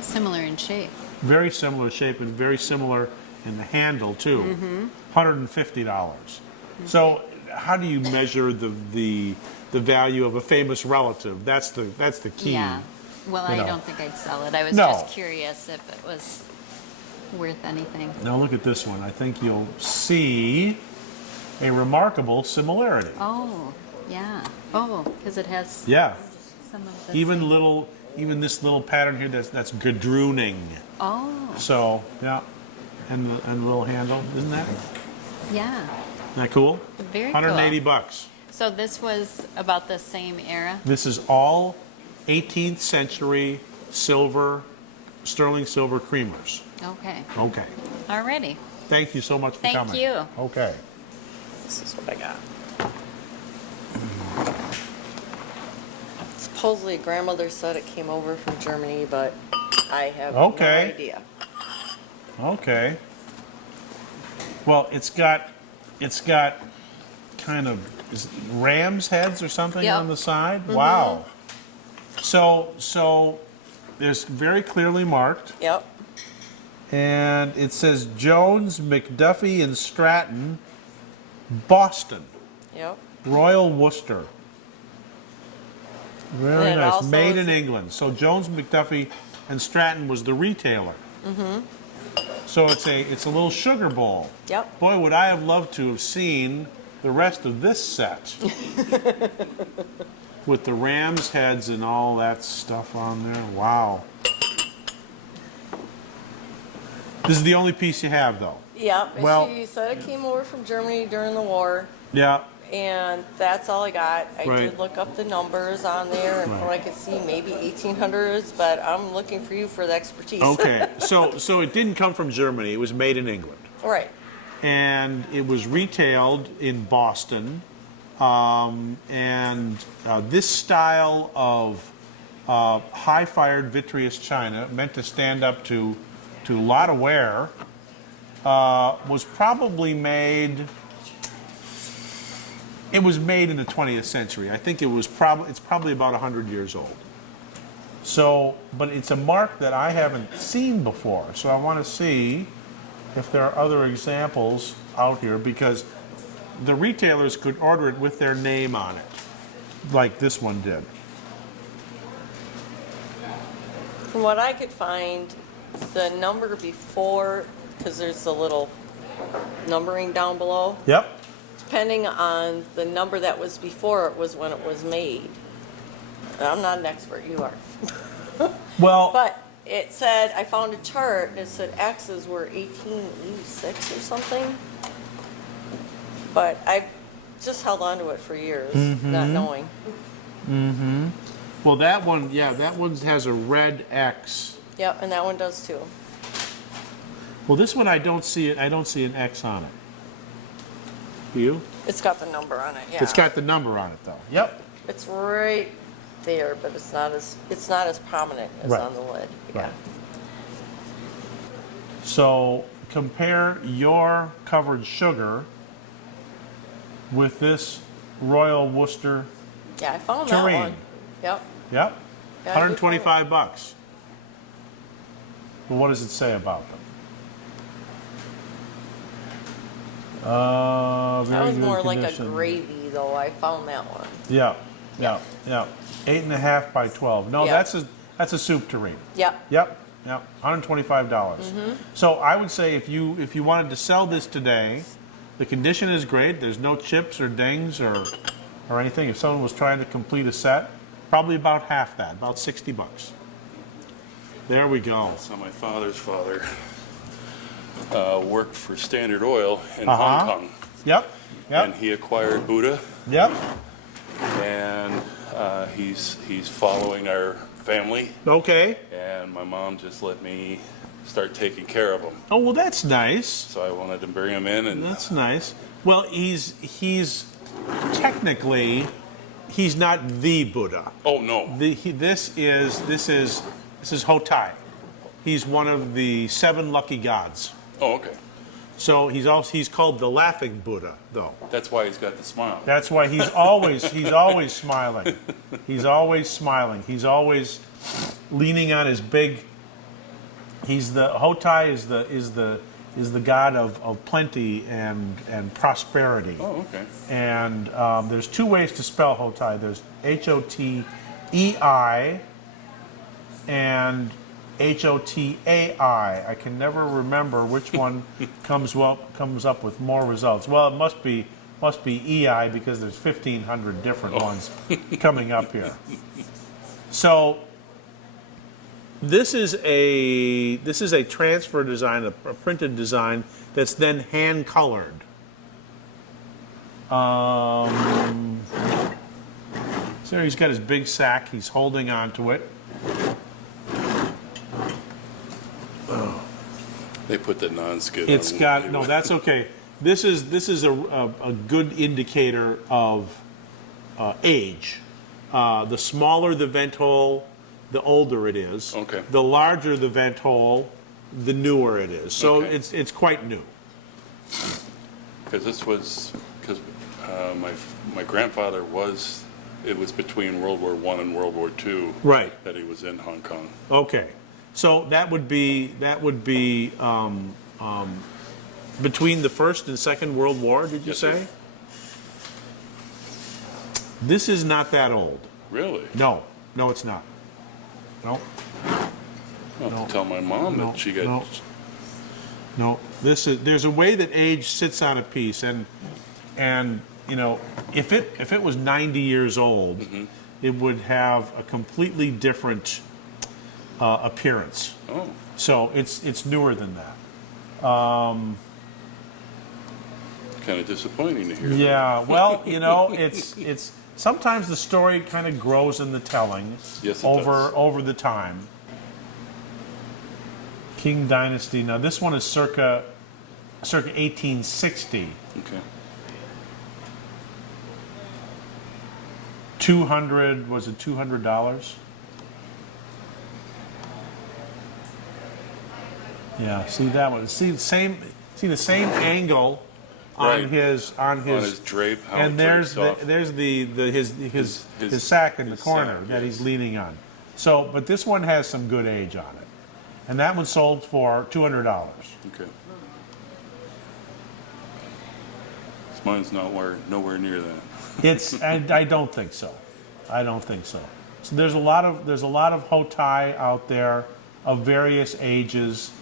Similar in shape. Very similar shape and very similar in the handle too. $150. So how do you measure the value of a famous relative? That's the key. Yeah. Well, You I know. don't think I'd sell it. I was No. just curious if it was worth anything. Now look at this one. I think you'll see a remarkable similarity. Oh, yeah. Oh, because it has Yeah. some of the Even this little pattern here that's gadrooning. Oh, So yeah, and the little handle, isn't that yeah. cool? Very cool. 180 bucks. So this was about the same era? This is all 18th century silver, sterling silver creamers. Okay. Okay. Alrighty. Thank you so much for Thank coming. you. Okay. This is what I got. Supposedly, grandmother said it came over from Germany, but I have Okay. no idea. Okay. Well, it's got kind of ram's heads or something Yep. on the side. Wow. So there's very clearly marked, Yep. and it says Jones, McDuffie, and Stratton, Boston, Yep. Royal Worcester. Very And it nice. also Made in is- England. So Jones, McDuffie, and Stratton was the retailer. So it's a little sugar bowl. Yep. Boy, would I have loved to have seen the rest of this set with the ram's heads and all that stuff on there. Wow. This is the only piece you have, though. Yep. And Well- she said it came over from Germany during the war, Yeah. and that's all I got. I Right. did look up the numbers on there, and from what I could see, maybe 1800s, but I'm looking for you for the expertise. Okay. So it didn't come from Germany. It was made in England. Right. And it was retailed in Boston. This style of high-fired vitreous china, meant to stand up to a lot of wear, was probably made. It was made in the 20th century. I think it's probably about 100 years old. So, but it's a mark that I haven't seen before. So I want to see if there are other examples out here, because the retailers could order it with their name on it, like this one did. From what I could find, the number before, because there's the little numbering down below, Yep. depending on the number that was before it was when it was made. And I'm not an expert, you are. Well, But it said, I found a chart, and it said X's were 1886 or something. But I just held on to it for years, not knowing. well, that one has a red X. Yep, and that one does too. Well, this one I don't see it. I don't see an X on it. Do you? It's got the number on it, yeah. It's got the number on it, though. Yep. It's right there, but it's not as prominent as Right. on the lid. Yeah. Right. So compare your covered sugar with this Royal Worcester. Yeah, I found Terrain. that one. Yep. Yep. Yeah, I did find it. $125. Well, what does it say about them? Very That was good more like a condition. gravy, though. I found that one. Yeah. 8.5 by 12. No, Yeah. that's a soup tureen. Yep. Yep. $125. So I would say if you wanted to sell this today, the condition is great. There's no chips or dings or anything. If someone was trying to complete a set, probably about half that, about $60. There we go. So my father's father worked for Standard Oil in Uh-huh. Hong Kong, Yep. and he acquired Buddha, Yep. and he's following our family, Okay. and my mom just let me start taking care of him. Oh, well, that's nice. So I wanted to bring him in, and That's nice. Well, he's technically he's not the Buddha. oh no, This is Hotai. He's one of the 7 lucky gods. oh okay, So he's called the Laughing Buddha, though. That's why he's got the smile. That's why he's always smiling. He's always smiling. He's always leaning on his big. He's the Hotai is the god of plenty and prosperity. Oh, okay. And there's two ways to spell Hotai. There's Hotei and Hotai. I can never remember which one comes up with more results. Well, it must be EI because there's 1,500 different ones coming up here. So this is a transfer design, a printed design that's then hand colored. So he's got his big sack. He's holding on to it. They put the non-skid on. It's got no. That's okay. This is a good indicator of age. The smaller the vent hole, the older it is. Okay. The larger the vent hole, the newer it is. So Okay. it's quite new. Because my grandfather was, it was between World War I and World War II. Right. That he was in Hong Kong. Okay. So that would be between the First and Second World War. Did you Yes, say? sir. This is not that old. Really? No, it's not. No. I'll have to tell my mom that she got. No. There's a way that age sits on a piece, and you know, if it was 90 years old, it would have a completely different appearance. Oh. So it's newer than that. Kind of disappointing to hear. Yeah. Well, you know, it's sometimes the story kind of grows in the telling. Yes, it over does. over the time. King Dynasty. Now this one is circa 1860. Okay. 200, was it $200? Yeah, see that one. See the same angle on Right. his drape. How and it there's drapes off. his sack in the his corner sack, that yes. he's leaning on. So, but this one has some good age on it, and that one sold for $200. Okay. Mine's nowhere near that. I don't think so. I don't think so. So there's a lot of Hotai out there of various ages.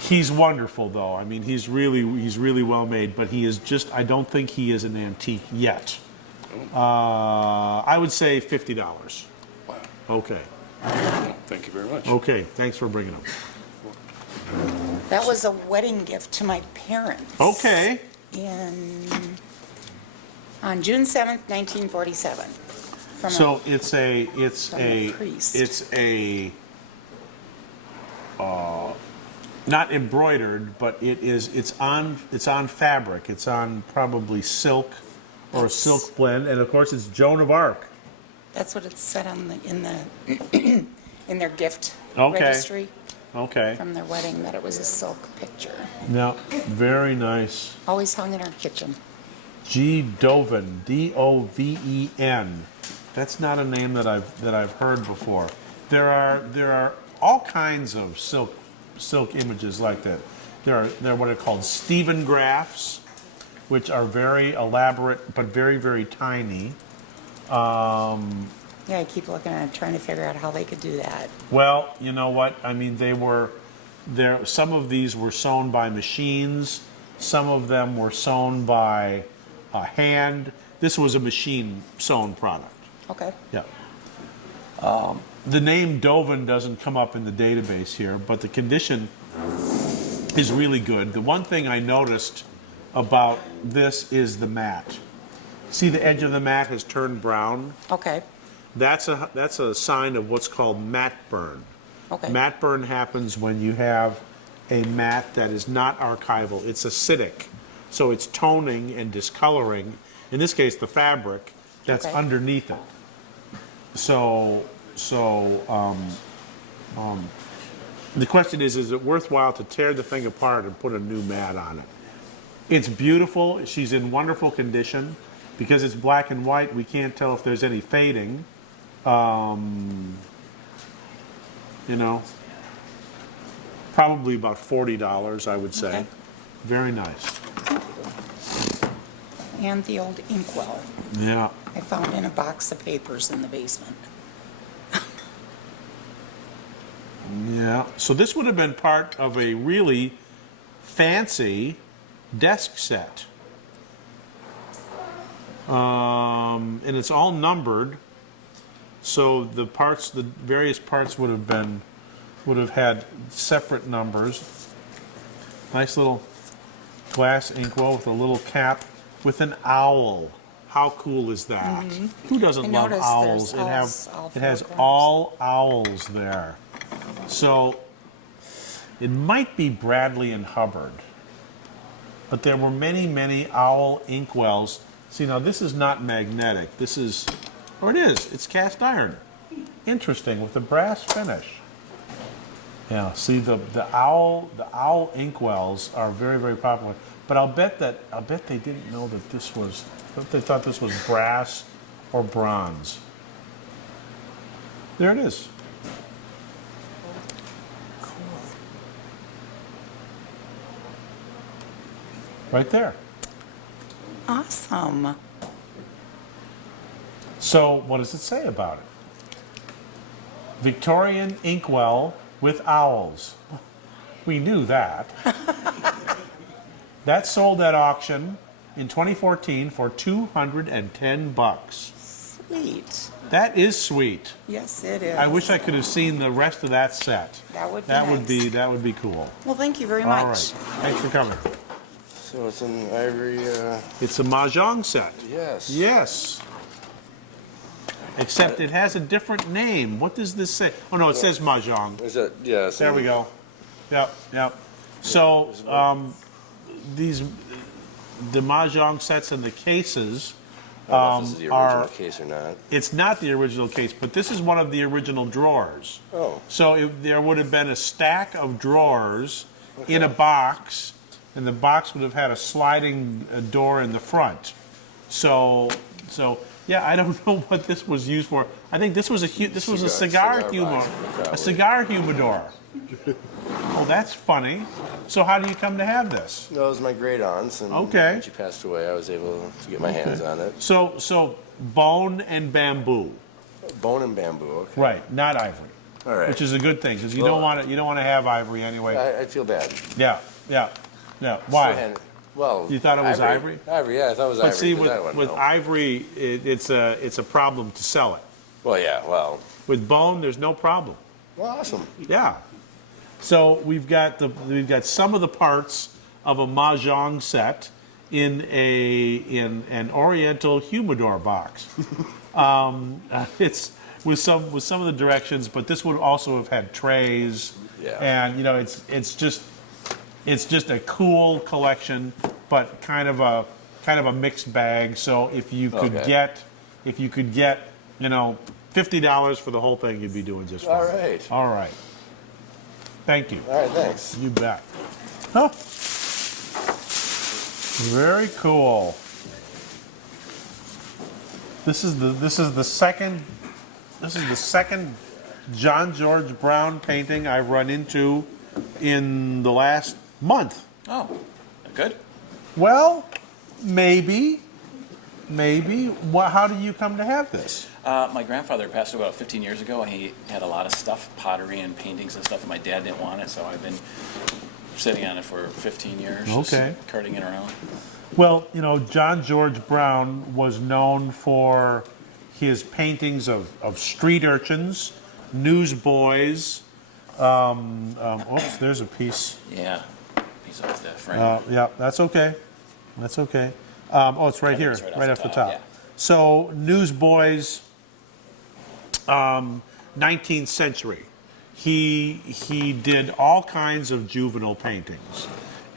He's wonderful though. I mean, he's really well made, but he is just. I don't think he is an antique yet. I would say $50. Wow. Okay. Thank you very much. Okay. Thanks for bringing them. That was a wedding gift to my parents. Okay. On June 7th, 1947. So it's a priest. not embroidered, but it's on fabric. It's on probably silk or a silk blend, and of course it's Joan of Arc. That's what it said in their gift Okay. registry Okay. from their wedding, that it was a silk picture. Now, very nice. Always hung in our kitchen. G. Doven, D-O-V-E-N. That's not a name that I've heard before. There are all kinds of silk images like that. There are what are called Stephen graphs, which are very elaborate but very, very tiny. Yeah, I keep looking at it, trying to figure out how they could do that. Well, you know what? I mean, some of these were sewn by machines. Some of them were sewn by hand. This was a machine sewn product. Okay. Yeah. The name Doven doesn't come up in the database here, but the condition is really good. The one thing I noticed about this is the mat. See, the edge of the mat has turned brown. Okay. That's a sign of what's called mat burn. Okay. Mat burn happens when you have a mat that is not archival. It's acidic, so it's toning and discoloring. In this case, the fabric that's Okay. underneath it. The question is it worthwhile to tear the thing apart and put a new mat on it? It's beautiful. She's in wonderful condition. Because it's black and white, we can't tell if there's any fading. You know, probably about $40, I would say. Okay. Very nice. And the old inkwell Yeah. I found in a box of papers in the basement. Yeah. So this would have been part of a really fancy desk set. And it's all numbered. So the parts, the various parts would have had separate numbers. Nice little glass inkwell with a little cap with an owl. How cool is that? Who doesn't love noticed owls? there's It has all owls there. So it might be Bradley and Hubbard, but there were many, many owl inkwells. See, now this is not magnetic. This is, or it is. It's cast iron. Interesting, with a brass finish. Yeah. See, the owl inkwells are very, very popular. But I'll bet they didn't know that this was. They thought this was brass or bronze. There it is. Right there. Awesome. So, what does it say about it? Victorian inkwell with owls. We knew that. That sold at auction in 2014 for $210. Sweet. That is sweet. Yes, it is. I wish I could have seen the rest of that set. That would be that would be cool. Well, thank you very All much. right. Thanks for coming. So it's an ivory, It's a mahjong set. yes. Yes. Except it has a different name. What does this say? Oh no, it says mahjong. Is that, yeah. so- There we go. Yep, yep. So the mahjong sets and the cases I don't know if this is the original are. case or not. It's not the original case, but this is one of the original drawers. Oh. So there would have been a stack of drawers in a box, and the box would have had a sliding door in the front. So yeah, I don't know what this was used for. I think this was a cigar humidor. A cigar humidor. Oh, that's funny. So how do you come to have this? That was my great aunt's, and Okay. when she passed away, I was able to get my hands on it. So bone and bamboo. Bone and bamboo. Okay. Right, not ivory. All right. Which is a good thing because you Well, don't want to have ivory anyway. I feel bad. Yeah. Why? Well, You thought it was ivory? Ivory, yeah, I thought it was But ivory. see, 'cause I wouldn't with know. ivory, it's a problem to sell it. Well, yeah, well. With bone, there's no problem. Well, awesome. Yeah. So we've got some of the parts of a mahjong set in an Oriental humidor box. It's with some of the directions, but this would also have had trays. Yeah. And it's just a cool collection, but kind of a mixed bag. So if you could get $50 for the whole thing, you'd be doing just fine. All right. All right. Thank you. All right, thanks. You bet. Huh. Very cool. This is the second John George Brown painting I've run into in the last month. Oh, good. Well, maybe. How did you come to have this? My grandfather passed away about 15 years ago, and he had a lot of stuff, pottery and paintings and stuff, and my dad didn't want it, so I've been sitting on it for 15 years, Okay. just carting it around. Well, John George Brown was known for his paintings of street urchins, newsboys. Oops, there's a piece. Yeah, piece off that frame. Yeah, that's okay. That's okay. It's right here, it's right off the top. yeah. So, newsboys, 19th century. He did all kinds of juvenile paintings.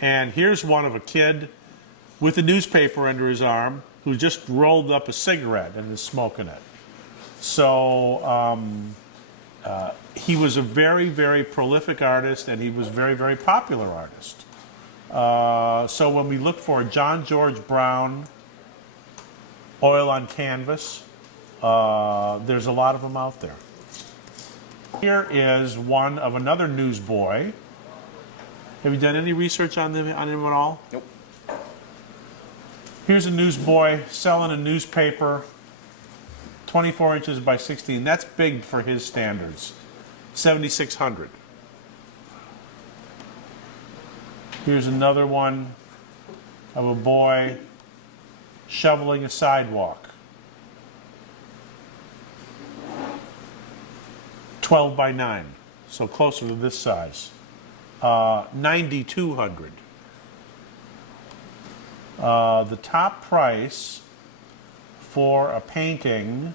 And here's one of a kid with a newspaper under his arm who just rolled up a cigarette and is smoking it. So, he was a very, very prolific artist, and he was a very, very popular artist. So when we look for John George Brown, oil on canvas, there's a lot of them out there. Here is one of another newsboy. Have you done any research on him at all? Nope. Here's a newsboy selling a newspaper, 24 inches by 16. That's big for his standards. 7,600. Here's another one of a boy shoveling a sidewalk. 12 by 9, so closer to this size. 9,200. The top price for a painting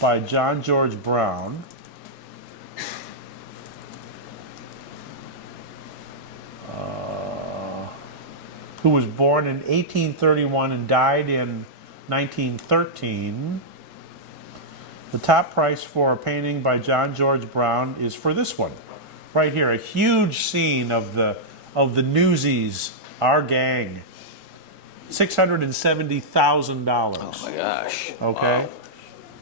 by John George Brown who was born in 1831 and died in 1913. The top price for a painting by John George Brown is for this one, right here, a huge scene of the Newsies, our gang. $670,000. Oh my gosh. Okay. Wow.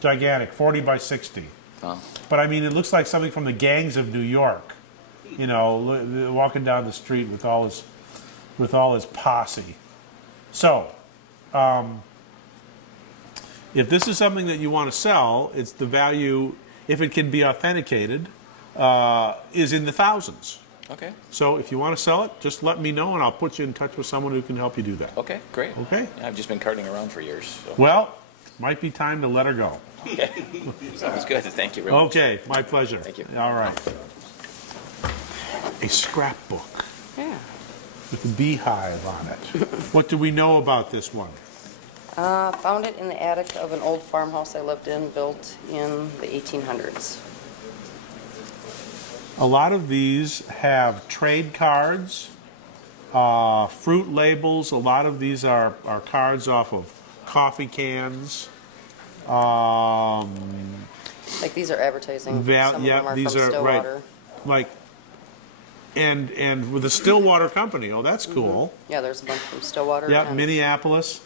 Gigantic, 40 by 60. Wow. But I mean, it looks like something from the gangs of New York. You know, walking down the street with all his posse. So, if this is something that you want to sell, it's the value, if it can be authenticated, is in the thousands. Okay. So if you want to sell it, just let me know and I'll put you in touch with someone who can help you do that. Okay, great. Okay. Yeah, I've just been carting around for years. So. Well, might be time to let her go. Okay. Sounds good. Thank you very much. Okay, my pleasure. Thank you. All right. A scrapbook Yeah. with a beehive on it. What do we know about this one? Found it in the attic of an old farmhouse I lived in, built in the 1800s. A lot of these have trade cards, fruit labels. A lot of these are cards off of coffee cans. Like these are advertising. Some of them are these from are Stillwater. right. Like, and with the Stillwater Company. Oh, that's cool. Yeah, there's a bunch from Stillwater. Yeah, and Minneapolis.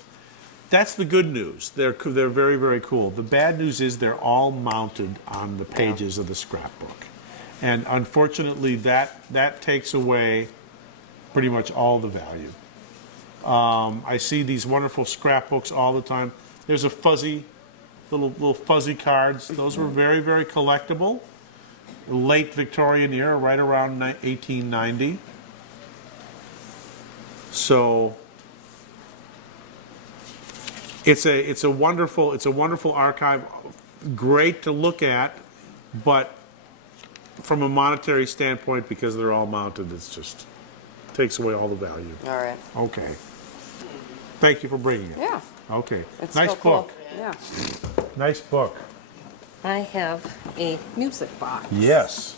That's the good news. They're very, very cool. The bad news is they're all mounted on the pages of the scrapbook. And unfortunately, that takes away pretty much all the value. I see these wonderful scrapbooks all the time. There's a fuzzy, little fuzzy cards. Those were very, very collectible. Late Victorian era, right around 1890. So it's a wonderful archive, great to look at, but from a monetary standpoint, because they're all mounted, it's just takes away all the value. All right. Okay. Thank you for bringing it. Yeah. Okay. It's Nice still cool. book. Yeah. Nice book. I have a music box. Yes.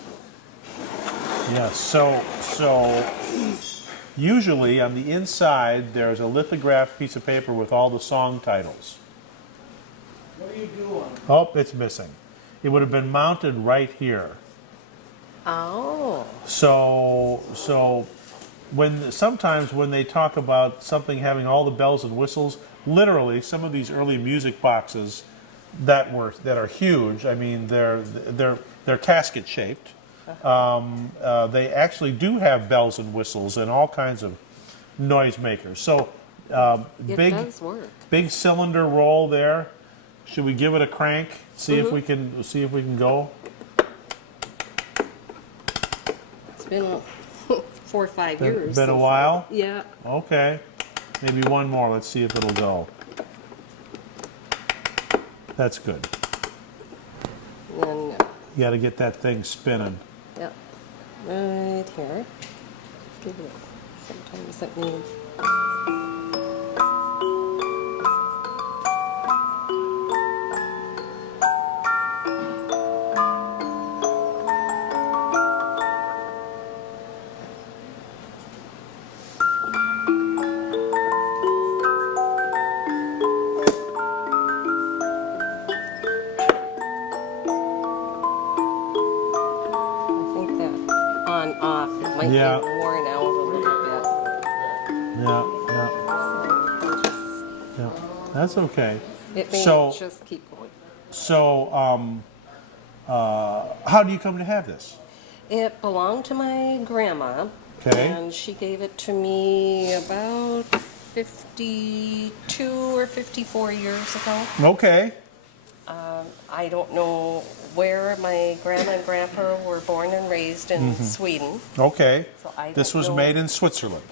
Yes. So usually on the inside there's a lithographed piece of paper with all the song titles. What are you doing? Oh, it's missing. It would have been mounted right here. Oh. So sometimes when they talk about something having all the bells and whistles, literally some of these early music boxes that are huge. I mean, they're casket shaped. They actually do have bells and whistles and all kinds of noisemakers. So It big does work. big cylinder roll there. Should we give it a crank? See if we can go. It's been 4 or 5 years. Been a since while? Yeah. Okay. Maybe one more. Let's see if it'll go. That's good. And, You got to get that thing spinning. yep. Right here. Give it. Sometimes it needs. Yeah. That's okay. It may So, just keep going. so, how do you come to have this? It belonged to my grandma. Okay. And she gave it to me about 52 or 54 years ago. Okay. I don't know where my grandma and grandpa were born and raised in Sweden. Okay. So I This don't was know. made in Switzerland.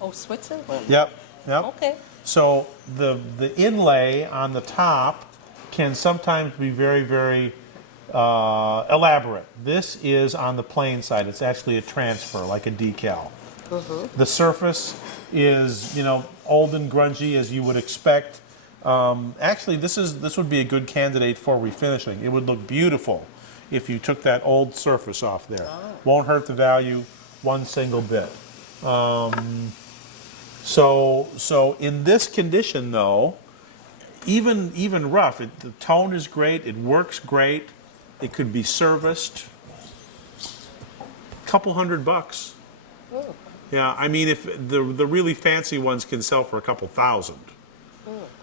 Oh, Switzerland. Yep. Okay. So the inlay on the top can sometimes be very, very elaborate. This is on the plain side. It's actually a transfer, like a decal. The surface is, old and grungy as you would expect. Actually, this would be a good candidate for refinishing. It would look beautiful if you took that old surface off there. Won't hurt the value one single bit. So in this condition, though, even rough, the tone is great. It works great. It could be serviced. Couple $100. Oh. Yeah, I mean, if the really fancy ones can sell for a couple thousand.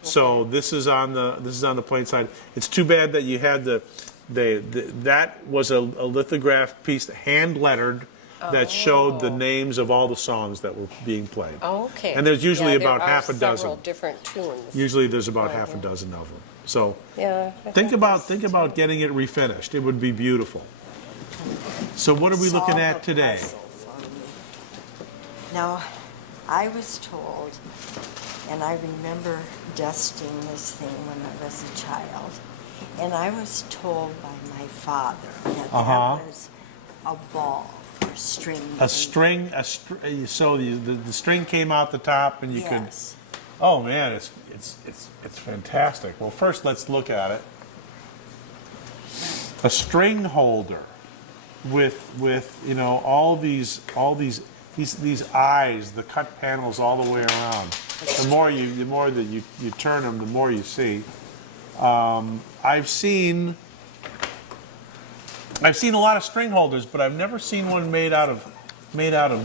So this is on the plain side. It's too bad that you had that was a lithograph piece, hand lettered, that showed the names of all the songs that were being played. Okay. And there's usually Yeah, about there half a are dozen. several different tunes. Usually there's about half a dozen of them. So Yeah. think about getting it refinished. It would be beautiful. So what are we looking at today? Now, I was told, and I remember dusting this thing when I was a child, and I was told by my father that that was a ball for string. So the string came out the top, and you could. Oh man, it's fantastic. Well, first let's look at it. A string holder with all these eyes, the cut panels all the way around. The more that you turn them, the more you see. I've seen a lot of string holders, but I've never seen one made out of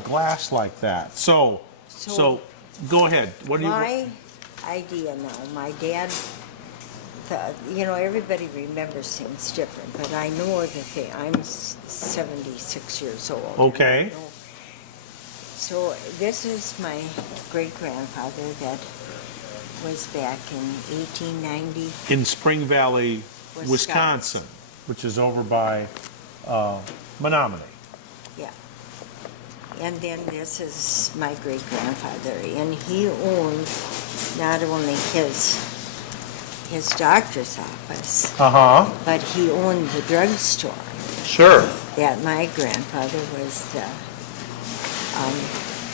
glass like that. So go ahead. What do you? My idea now, my dad, everybody remembers things different, but I know the thing. I'm 76 years old. Okay. So this is my great-grandfather that was back in 1890. In Spring Valley, Wisconsin, which is over by Menominee. Yeah. And then this is my great-grandfather, and he owned not only his doctor's office, but he owned the drugstore. Sure. That my grandfather was the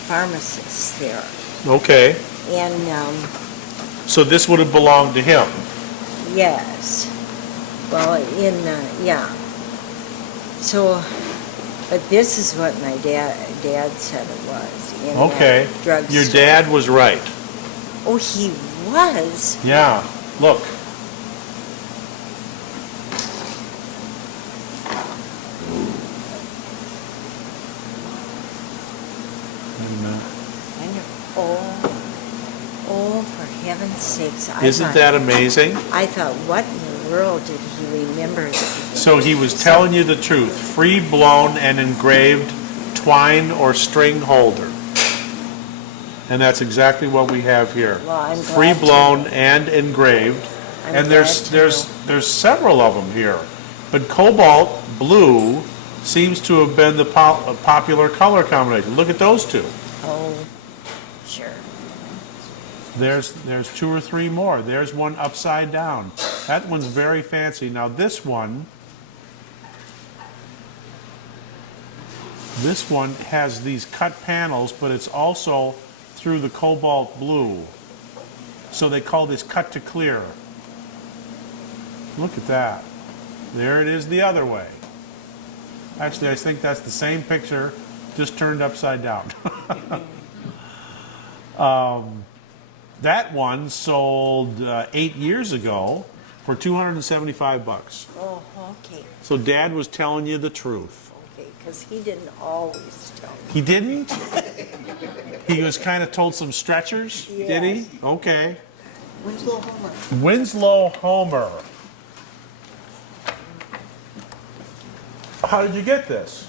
pharmacist there. Okay. And So this would have belonged to him. yes, well, yeah. So, but this is what my dad said it was. In Okay. Drugstore. Your dad was right. Oh, he was. Yeah. Look. Oh, for heaven's sakes. Isn't that amazing? I thought, what in the world did he remember? So he was telling you the truth. Free blown and engraved twine or string holder. And that's exactly what we have here. Well, I'm glad Free to blown know. and engraved. I'm And glad there's to there's there's several of them here. But cobalt blue seems to have been the popular color combination. Look at those two. Oh, sure. There's two or three more. There's one upside down. That one's very fancy. Now this one has these cut panels, but it's also through the cobalt blue. So they call this cut to clear. Look at that. There it is the other way. Actually, I think that's the same picture, just turned upside down. That one sold 8 years ago for $275. Oh, okay. So Dad was telling you the truth. Okay, because he didn't always tell me. He didn't? He was kind of told some stretchers, did he? Yes. Okay. Winslow Homer. Winslow Homer. How did you get this?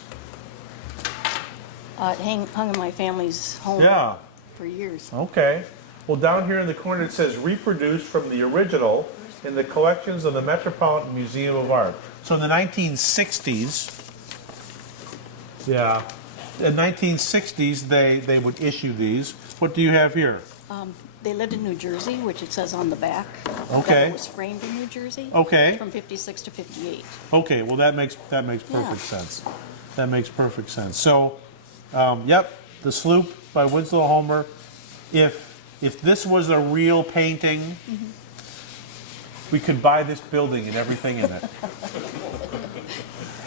It hung in my family's home Yeah. for years. Okay. Well, down here in the corner it says reproduced from the original in the collections of the Metropolitan Museum of Art. So in the 1960s, yeah, in the 1960s they would issue these. What do you have here? They lived in New Jersey, which it says on the back. Okay. That it was framed in New Jersey. Okay. From 56 to 58. Okay, well that makes perfect sense. That makes perfect sense. So, yep, the sloop by Winslow Homer. If this was a real painting, we could buy this building and everything in it.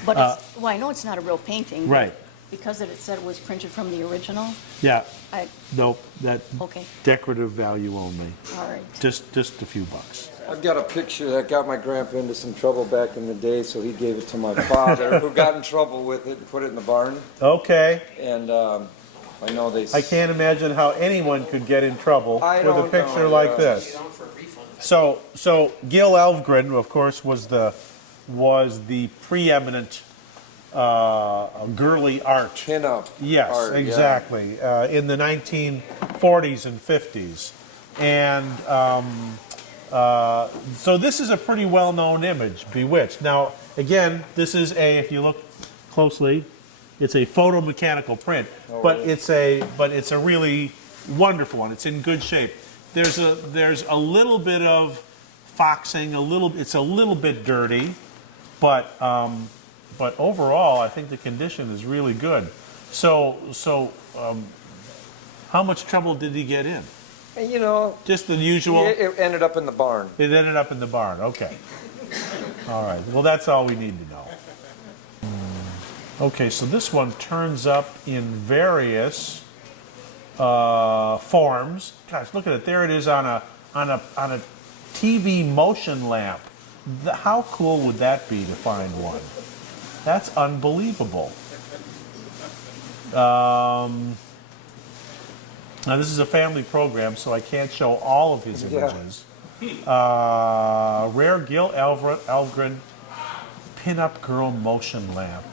But it's, well, I know it's not a real painting. but Right. Because it said it was printed from the original. Yeah. I, Nope. That Okay. decorative value only. all right. Just a few bucks. I've got a picture that got my grandpa into some trouble back in the day, so he gave it to my father, who got in trouble with it and put it in the barn. Okay. And I know they. I can't imagine how anyone could get in trouble I with a don't picture know, like yeah. this. So Gil Elvgren, of course, was the preeminent girly art. Pin-up. Yes, art, exactly. In the 1940s and 50s, and so this is a pretty well-known image, Bewitched. Now, again, this is if you look closely, it's a photomechanical print, but it's a really wonderful one. It's in good shape. There's a little bit of foxing, it's a little bit dirty, but overall, I think the condition is really good. So how much trouble did he get in? And, you know, Just the usual. it ended up in the barn. It ended up in the barn. Okay. All right. Well, that's all we need to know. Okay, so this one turns up in various forms. Gosh, look at it. There it is on a TV motion lamp. How cool would that be to find one? That's unbelievable. Now this is a family program, so I can't show all of his images. Rare Gil Elvgren pinup girl motion lamp.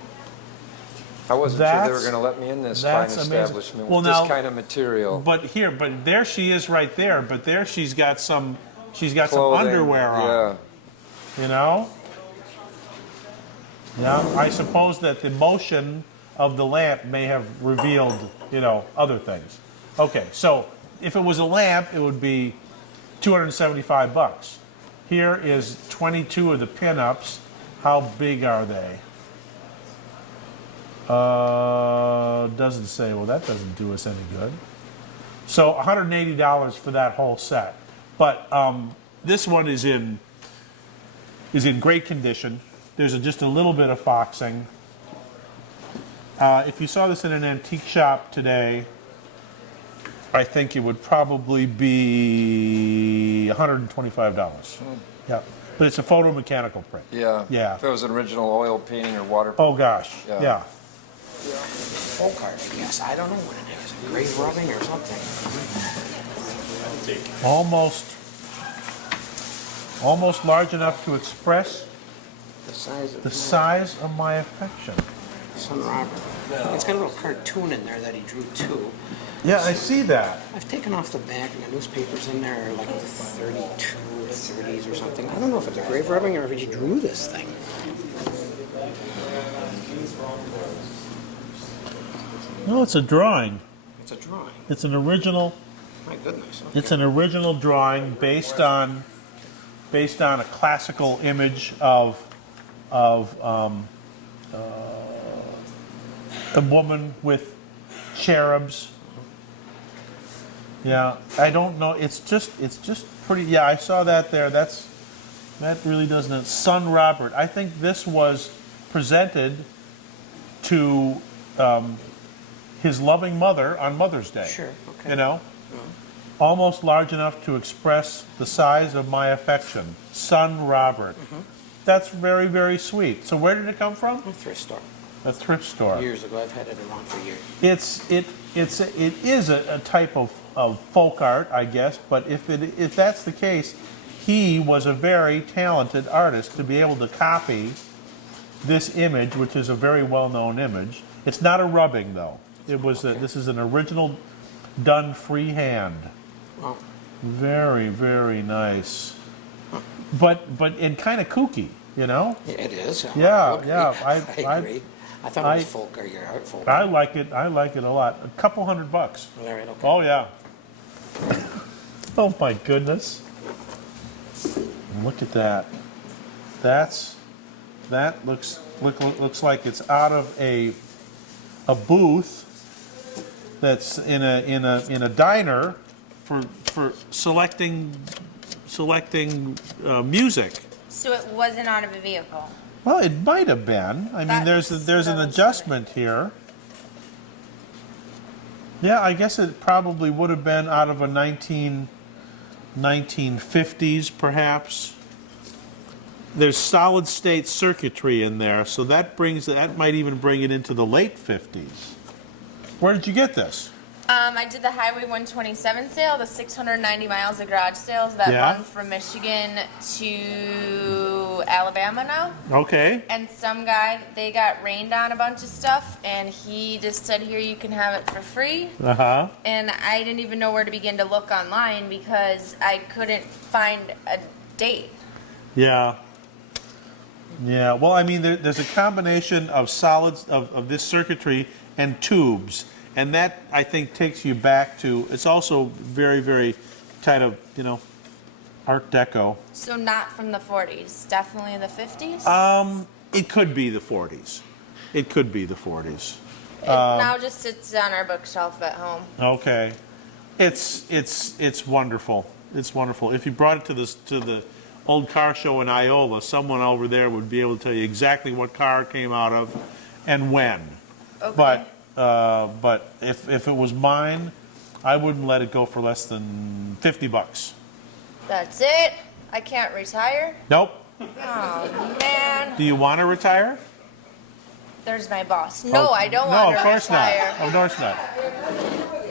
I wasn't sure they were going to let me in this fine establishment with this kind of material. But there she is right there. But there she's got some Clothing, underwear on. You know? Yeah, I suppose that the motion of the lamp may have revealed, other things. Okay, so if it was a lamp, it would be $275. Here is 22 of the pinups. How big are they? Doesn't say. Well, that doesn't do us any good. So $180 for that whole set. But this one is in great condition. There's just a little bit of foxing. If you saw this in an antique shop today, I think it would probably be $125. Yeah, but it's a photomechanical print. Yeah. Yeah. If it was an original oil painting or water. Oh gosh. Yeah. Folk art, I guess. I don't know what it is. Grave rubbing or something. Almost large enough to express The size of my affection. Son Robert. It's got a little cartoon in there that he drew too. Yeah, I see that. I've taken off the back and the newspapers in there are like the 32 or 30s or something. I don't know if it's a grave rubbing or if he drew this thing. No, it's a drawing. It's a drawing. It's an original. My goodness. Okay. It's an original drawing based on a classical image of a woman with cherubs. Yeah, I don't know. It's just pretty. Yeah, I saw that there. That really doesn't. Son Robert. I think this was presented to his loving mother on Mother's Day. Sure. Okay. You know, almost large enough to express the size of my affection. Son Robert. That's very, very sweet. So where did it come from? A thrift store. A thrift store. Years ago, I've had it around for years. It is a type of folk art, I guess. But if that's the case, he was a very talented artist to be able to copy this image, which is a very well-known image. It's not a rubbing though. This is an original, done freehand. Wow. Very, very nice. But and kind of kooky, you know. Yeah, it is. Yeah, agree. yeah. I agree. I thought it was folk or your art folk. I like it. I like it a lot. A couple $100. All right, okay. Oh yeah. Oh my goodness. Look at that. That looks like it's out of a booth that's in a diner for selecting music. So it wasn't out of a vehicle. Well, it might have been. I mean, there's an adjustment here. Yeah, I guess it probably would have been out of a 1950s, perhaps. There's solid state circuitry in there, so that might even bring it into the late 50s. Where did you get this? I did the Highway 127 sale, the 690 miles of garage sales that run from Michigan to Alabama now. Okay. And some guy, they got rained on a bunch of stuff, and he just said, here, you can have it for free. Uh-huh. And I didn't even know where to begin to look online because I couldn't find a date. Yeah. Yeah, well, I mean, there's a combination of solids, of this circuitry and tubes. And that, I think, takes you back to, it's also very, very kind of, Art Deco. So not from the 40s, definitely the 50s? It could be the 40s. It could be the 40s. It now just sits on our bookshelf at home. Okay. It's wonderful. It's wonderful. If you brought it to the old car show in Iola, someone over there would be able to tell you exactly what car it came out of and when. Okay. But if it was mine, I wouldn't let it go for less than $50. That's it? I can't retire? Nope. Oh, man. Do you want to retire? There's my boss. No, I don't want to retire. No, of course not. Of course not.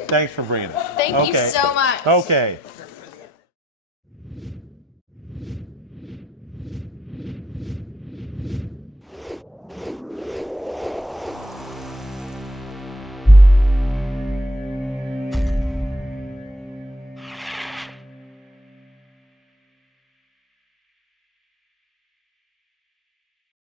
Thanks for bringing it. Thank you so much. Okay.